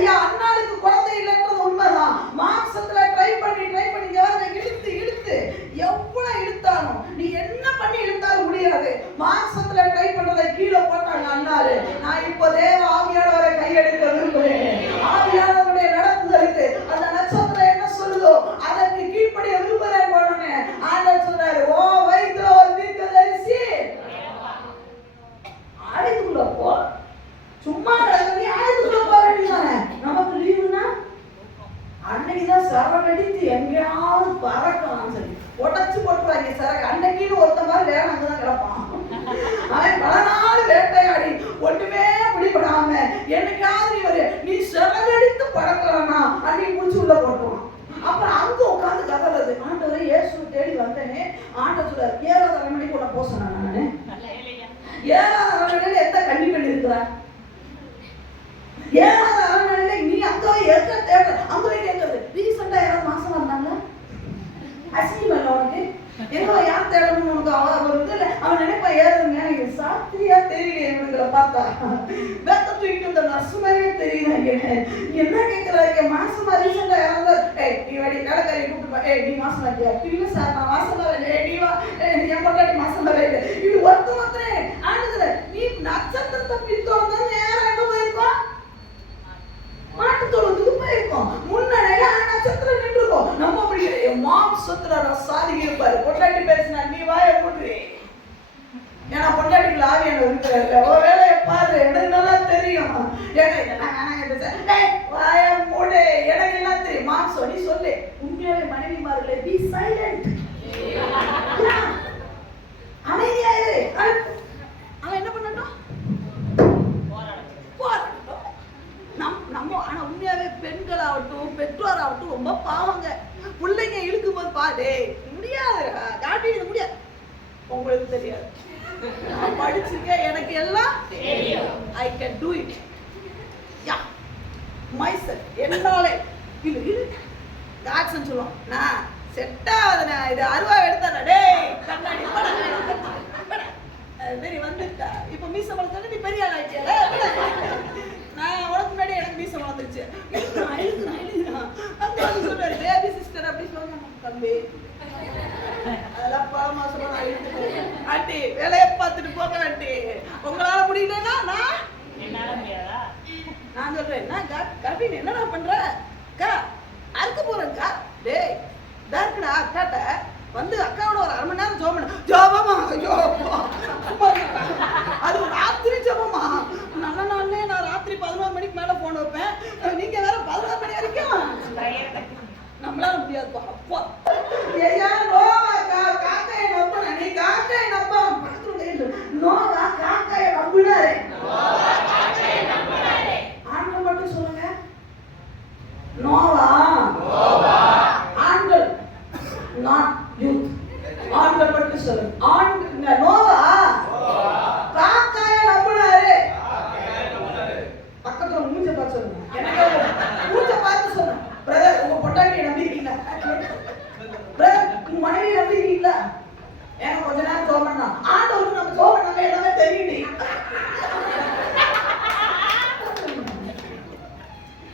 ஐயா, அண்ணாளுக்கு குழந்தை இல்லைன்றது உண்மைதான். மாம்சத்துல ட்ரை பண்ணி இழுத்து எவ்வளவு இழுத்தாலும், நீ என்ன பண்ணி இழுத்தாலும் முடியாது. மாம்சத்துல ட்ரை பண்றதை கீழே போட்டாங்க அண்ணாரு. நான் இப்போ தேவ ஆவியானவரை கையெடுக்க விரும்புகிறேன். ஆவியானவருடைய நடத்துதலுக்கு அந்த நட்சத்திரம் என்ன சொல்லுதோ அதற்கு கீழ்ப்படிய விரும்புகிறேன். ஆண்டவர் சொன்னாரு, ஓ வயித்துல ஒரு தீர்க்கதரிசி ஆயுதுக்குள்ள போ. சும்மா நீ ஆயுதுக்குள்ள போக வேண்டியதானே. நமக்கு லீவுனா அன்னைக்குதான் சரவடித்து எங்கேயாவது பறக்கலாம் சொல்லி உடச்சு போட்டுருவாங்க சரக்கு. அன்னைக்குன்னு ஒருத்த மாதிரி வேலை அங்கதான் கிடப்பான். அவன் பல நாள் வேட்டையாடி ஒன்றுமே பிடிபடாம என்னைக்காவது நீ சரவடித்து பறக்கலாமா அன்னைக்கு முடிச்சு உள்ள போட்டுருவான். அப்புறம் அங்க உட்காந்து கதறது, ஆண்டவரை இயேசு தேடி வந்தேனே. ஆண்டவர் சொல்றாரு, 7வது அரண்மனைக்கு உன்னை போக சொன்னான். நானு 7வது அரண்மனையில எந்த கண்ணி பெண் இருக்கிறா? 7வது அரண்மனையில நீ அங்க எங்க தேடுற? அங்க போய் கேட்கறது. ரீசெண்டா யாராவது மாசம் வந்தாங்க? அசிங்கம் இல்லை உனக்கு? எங்க யார் தேடணும்னு உனக்கு அவன் இல்லை. அவன் நினைப்பான், ஏறுங்க எனக்கு சாத்திரியா தெரியல. எங்களை பார்த்தா வேத்த தூக்கிட்டு வந்த நர்ஸ் மாதிரியே தெரியுதாங்க. என்ன கேட்கறாங்க? மாசமா ரீசெண்டா யாராவது நீ வடி கடற்கரை கூப்பிட்டு நீ மாசம் ஆகியா? இல்லை சார் நான் மாசம் இல்லை. நீ வா, என் பொண்டாட்டி மாசம் இல்லை. இது ஒருத்தரே ஆண்டுகிற. நீ நட்சத்திரத்தை பின்தொடர்ந்து நேரம் எங்க போயிருக்கோம்? மாட்டுத்தோளத்துக்கு போயிருக்கோம். முன்னாடியில நட்சத்திரம் நின்று இருக்கும். நம்ம அப்படி மாம்சத்துல சாதிக்க இருப்பாரு. பொண்டாட்டி பேசினா நீ வாய போடுறே. ஏன்னா பொண்டாட்டிக்கு ஆவியான இருக்கிற ஒரு வேலையை பாரு, எனக்கு நல்லா தெரியும். வாய மூடு, எனக்கு எல்லாம் தெரியும். மாம்சம் நீ சொல்லு. உண்மையாவே மனைவிமார்களே, பி சைலண்ட், அமைதியாயிரு. அவன் என்ன பண்ணட்டும்? நம்ம ஆனா உண்மையாவே பெண்களாகட்டும் பெற்றோராகட்டும் ரொம்ப பாவங்க. பிள்ளைங்க இழுக்கும் போது பாடே முடியாது, காட்டிட முடியாது. உங்களுக்கு தெரியாது, நான் படிச்சிருக்கேன், எனக்கு எல்லாம் I can do it. Yeah myself, என்னாலே இது ஆக்சன் சொல்லுவோம். நான் செட் ஆகுது, நான் இது அருவா எடுத்தேன். டேய் கண்ணாடி சரி வந்துட்டா. இப்போ மீச வளர்த்தா நீ பெரிய ஆள் ஆயிட்டியா? நான் உனக்கு முன்னாடி எனக்கு மீச வளர்ந்துருச்சு. சொல்லுவாரு பேபி சிஸ்டர் அப்படி சொல்லுவாங்க. தம்பி அதெல்லாம் பல மாசமா நான் இழுத்துட்டேன். ஆண்டி வேலையை பார்த்துட்டு போக ஆண்டி, உங்களால முடியலன்னா நான் சொல்றேன். கபின் என்னடா பண்ற? அக்கா அறுக்க போறேன்க்கா. டேய் இருக்குடா அக்காட்ட வந்து அக்காவோட ஒரு 1/2 மணி நேரம் ஜோபமா அது ராத்திரி ஜபமா. நல்ல நாள்லே நான் ராத்திரி 11 மணிக்கு மேல போன் வைப்பேன். நீங்க வேற 11 மணி வரைக்கும் நம்மளால முடியாது. அப்பா ஐயா நோவா காக்கையை நம்புனா நீ காக்கையை நம்பாம படுத்துருங்க. நோவா காக்கையை நம்புனாரு. ஆண்கள் மட்டும் சொல்லுங்க. நோவா ஆண்கள், நாட் யூத். ஆண்கள் மட்டும் சொல்லுங்க. ஆண்கள் நோவா காக்கையை நம்புனாரு. பக்கத்துல மூஞ்ச பார்த்து சொல்லுங்க. எனக்கு மூஞ்ச பார்த்து சொல்லுங்க. பிரதர் உங்க பொண்டாட்டியை நம்பிக்கிறீங்களா? பிரதர் உங்க மனைவி நம்பிக்கிறீங்களா? ஏன்னா கொஞ்ச நேரம் சோமன்னா ஆண்டவருக்கு நம்ம சோமன்னாவே எல்லாமே தெரியுது.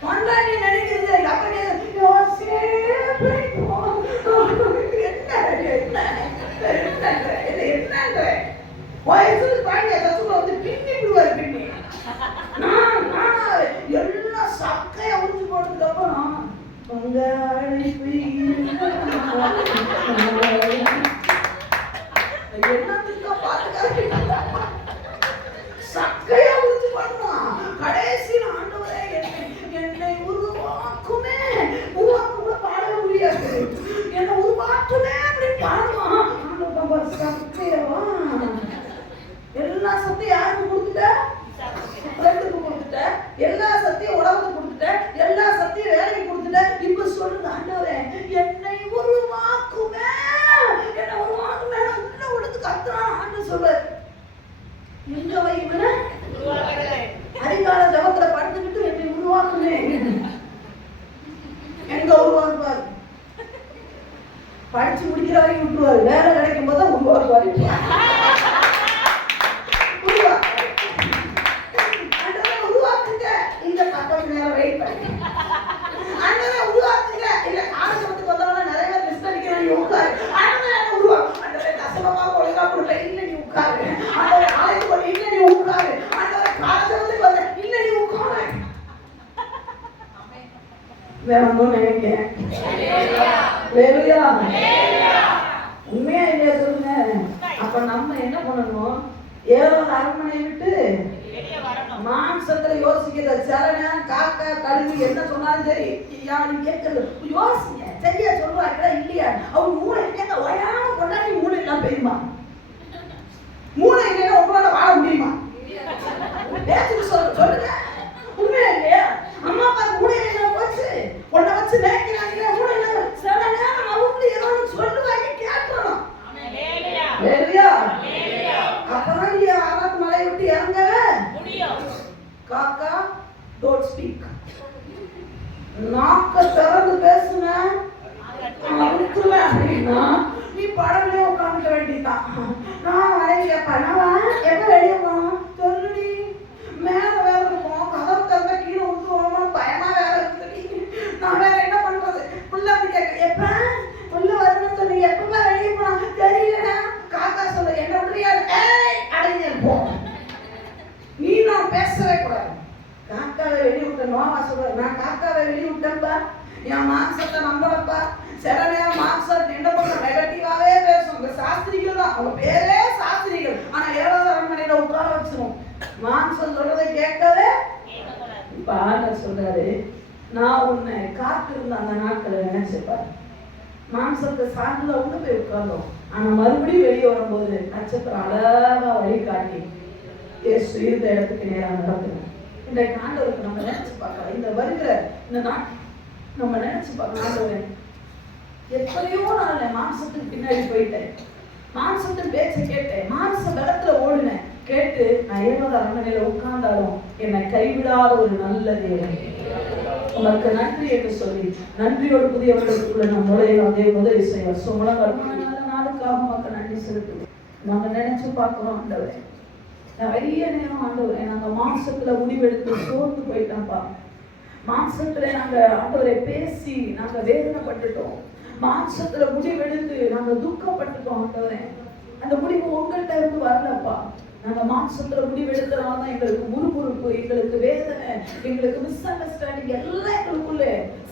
பொண்டாட்டி நினைக்கிறது அப்படி எல்லாம் சக்கைய உறிஞ்சு போட்டதுக்கு அப்புறம் என்னத்துக்கா பாட்டுக்கார சக்கையா உறிஞ்சு போடணும். கடைசியில் ஆண்டவரே என்னை உருவாக்குமே, உருவாக்க கூட பாட முடியாது, என்னை உருவாக்குமே அப்படி பாடுவான். சக்கையவா எல்லா சத்தையும் யாருக்கு கொடுத்துட்ட? ஃப்ரெண்டுக்கு கொடுத்துட்ட. எல்லா சத்தையும் உலகத்துக்கு கொடுத்துட்ட. எல்லா சத்தையும் வேலைக்கு கொடுத்துட்ட. இப்ப சொல்லுங்க ஆண்டவரே என்னை உருவாக்குமே, என்னை உருவாக்குமே. உள்ள உடத்து கத்துறான். ஆண்டவர் சொல்றாரு எங்க வைமன அதிகால ஜபத்துல படுத்துக்கிட்டு என்னை உருவாக்குமே. எங்க உருவாக்குவார்? படிச்சு முடிக்கிற வரைக்கும் விட்டுருவாரு. வேலை கிடைக்கும் போது தான் உருவாக்குவாரு. உருவாக்குங்க. இந்த 10 நேரம் வெயிட் பண்ணி வேணும்னு நினைக்கிறேன். உண்மையா இல்லையா சொல்லுங்க. அப்ப நம்ம என்ன பண்ணணும்? ஏதோ அரண்மனையை விட்டு மாம்சத்துல யோசிக்கிற சில நேரம் காக்கா கழுவி என்ன சொன்னாலும் சரி யாரும் கேட்கறது யோசிங்க. சரியா சொல்லுவாங்களா இல்லையா? அவங்க மூளை கேட்க வயான கொண்டாடி மூளை எல்லாம் பெய்யுமா? மூளை இல்லைன்னா உங்களால வாழ முடியுமா? பேச்சுக்கு சொல்லுங்க. உண்மையா இல்லையா? அம்மா அப்பா மூளை எல்லாம் போச்சு உன்னை வச்சு மேய்க்கிறாங்க. மூளை எல்லாம் சில நேரம் அவங்க ஏதோ சொல்லுவாங்க கேட்கணும். அப்பதான் நீ ஆறாவது மலையை விட்டு இறங்க முடியும். காக்கா டோன்ட் ஸ்பீக். நாக்க திறந்து பேசுன அப்படின்னா நீ படகுலயே உட்காந்துக்க வேண்டியதான். நான் வரையப்பா நான் எப்ப வெளியே போனோம் சொல்லுடி. மேல வேற இருக்கும், கதவு திறந்த கீழே விட்டுருவோம், பயமா வேற இருக்குது. நான் வேற என்ன பண்றது? உள்ள வந்து கேட்க எப்ப உள்ள வரணும்னு சொல்லி எப்ப வெளியே போனா தெரியலடா. காக்கா சொல்ல என்ன விடுறியா? அடைஞ்சிருப்போம். நீ நான் பேசவே கூடாது. காக்காவை வெளியே விட்ட நோவா சொல்ற நான் காக்காவை வெளியே விட்டேன்ப்பா, என் மாம்சத்தை நம்பலப்பா. சில நேரம் மாம்சம் என்ன பண்ண நெகட்டிவாவே பேசும். இந்த சாஸ்திரிகள் தான், அவங்க பேரே சாஸ்திரிகள், ஆனா 7வது அரண்மனையில உட்கார வச்சிரும். மாம்சம் சொல்றதை கேட்கவே. இப்ப ஆண்டவர் சொல்றாரு நான் உன்னை காத்திருந்த அந்த நாட்களை நினைச்சுப்பாரு. மாம்சத்தை சார்ந்துல உள்ள போய் உட்கார்ந்தோம், ஆனா மறுபடியும் வெளியே வரும்போது நட்சத்திரம் அழகா வழிகாட்டி இயேசு இருந்த இடத்துக்கு நேராக நடத்துறோம். இந்த ஆண்டவருக்கு நம்ம நினைச்சு பார்க்கலாம். இந்த வருகிற இந்த நாள் நம்ம நினைச்சு பார்க்கலாம். ஆண்டவரே எத்தனையோ நாள் மாம்சத்துக்கு பின்னாடி போயிட்டேன், மாம்சத்தின் பேச்சை கேட்டேன், மாம்ச பலத்துல ஓடுனேன், கேட்டு நான் 7வது அரண்மனையில உட்கார்ந்தாலும் என்னை கைவிடாத ஒரு நல்ல தேவன் உனக்கு நன்றி என்று சொல்லி நன்றியோடு புதியவர்களுக்குள்ள நம் நுழையலாம். அதே உதவி செய்வார். நாளுக்காக மக்கள் நன்றி செலுத்துவோம். நாங்க நினைச்சு பார்க்கிறோம் ஆண்டவரே நிறைய நேரம் ஆண்டவரே நாங்க மாம்சத்துல முடிவெடுத்து சோர்ந்து போயிட்டோம்ப்பா. மாம்சத்துல நாங்க ஆண்டவரை பேசி நாங்க வேதனைப்பட்டுட்டோம். மாம்சத்துல முடிவெடுத்து நாங்க துக்கப்பட்டுட்டோம் ஆண்டவரே. அந்த முடிவு உங்கள்கிட்ட இருந்து வரலப்பா. நாங்க மாம்சத்துல முடிவெடுக்கிறோம். எங்களுக்கு முறுமுறுப்பு, எங்களுக்கு வேதனை, எங்களுக்கு மிஸ் அண்டர்ஸ்டாண்டிங் எல்லாம் எங்களுக்குள்ள.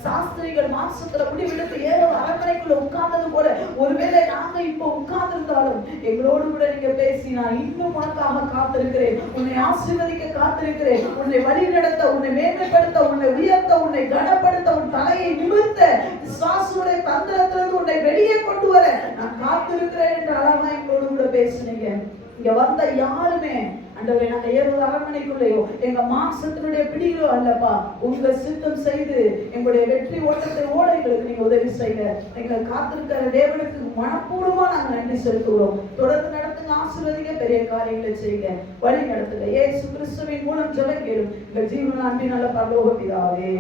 சாஸ்திரிகள் மாம்சத்துல முடிவெடுத்து 7வது அரண்மனைக்குள்ள உட்கார்ந்தது போல ஒருவேளை நாங்க இப்போ உட்கார்ந்திருந்தாலும் எங்களோடு கூட நீங்க பேசி நான் இன்னும் உனக்காக காத்திருக்கிறேன், உன்னை ஆசீர்வதிக்க காத்திருக்கிறேன், உன்னை வழி நடத்த, உன்னை மேன்மைப்படுத்த, உன்னை உயர்த்த, உன்னை கனப்படுத்த, உன் தலையை நிமிர்த்த, சுவாசுடைய தந்திரத்திலிருந்து உன்னை வெளியே கொண்டு வர நான் காத்திருக்கிறேன் என்று அழகா எங்களோடு கூட பேசினீங்க. இங்க வந்த யாருமே ஆண்டவரே நாங்க 7வது அரண்மனைக்குள்ளேயோ எங்க மாம்சத்தினுடைய பிடிகளோ அல்லப்பா, உங்க சித்தம் செய்து எங்களுடைய வெற்றி ஓட்டத்தை ஓட எங்களுக்கு நீங்க உதவி செய்ய. எங்களை காத்திருக்கிற தேவனுக்கு மனப்பூர்வமா நாங்க நன்றி செலுத்துகிறோம். தொடர்ந்து நடத்துங்க, ஆசீர்வதிங்க, பெரிய காரியங்களை செய்யுங்க, வழி நடத்துங்க. இயேசு கிறிஸ்துவின் மூலம் ஜெபம் கேளும் எங்கள் ஜீவன அன்பின் நல்ல பரலோக பிதாவே.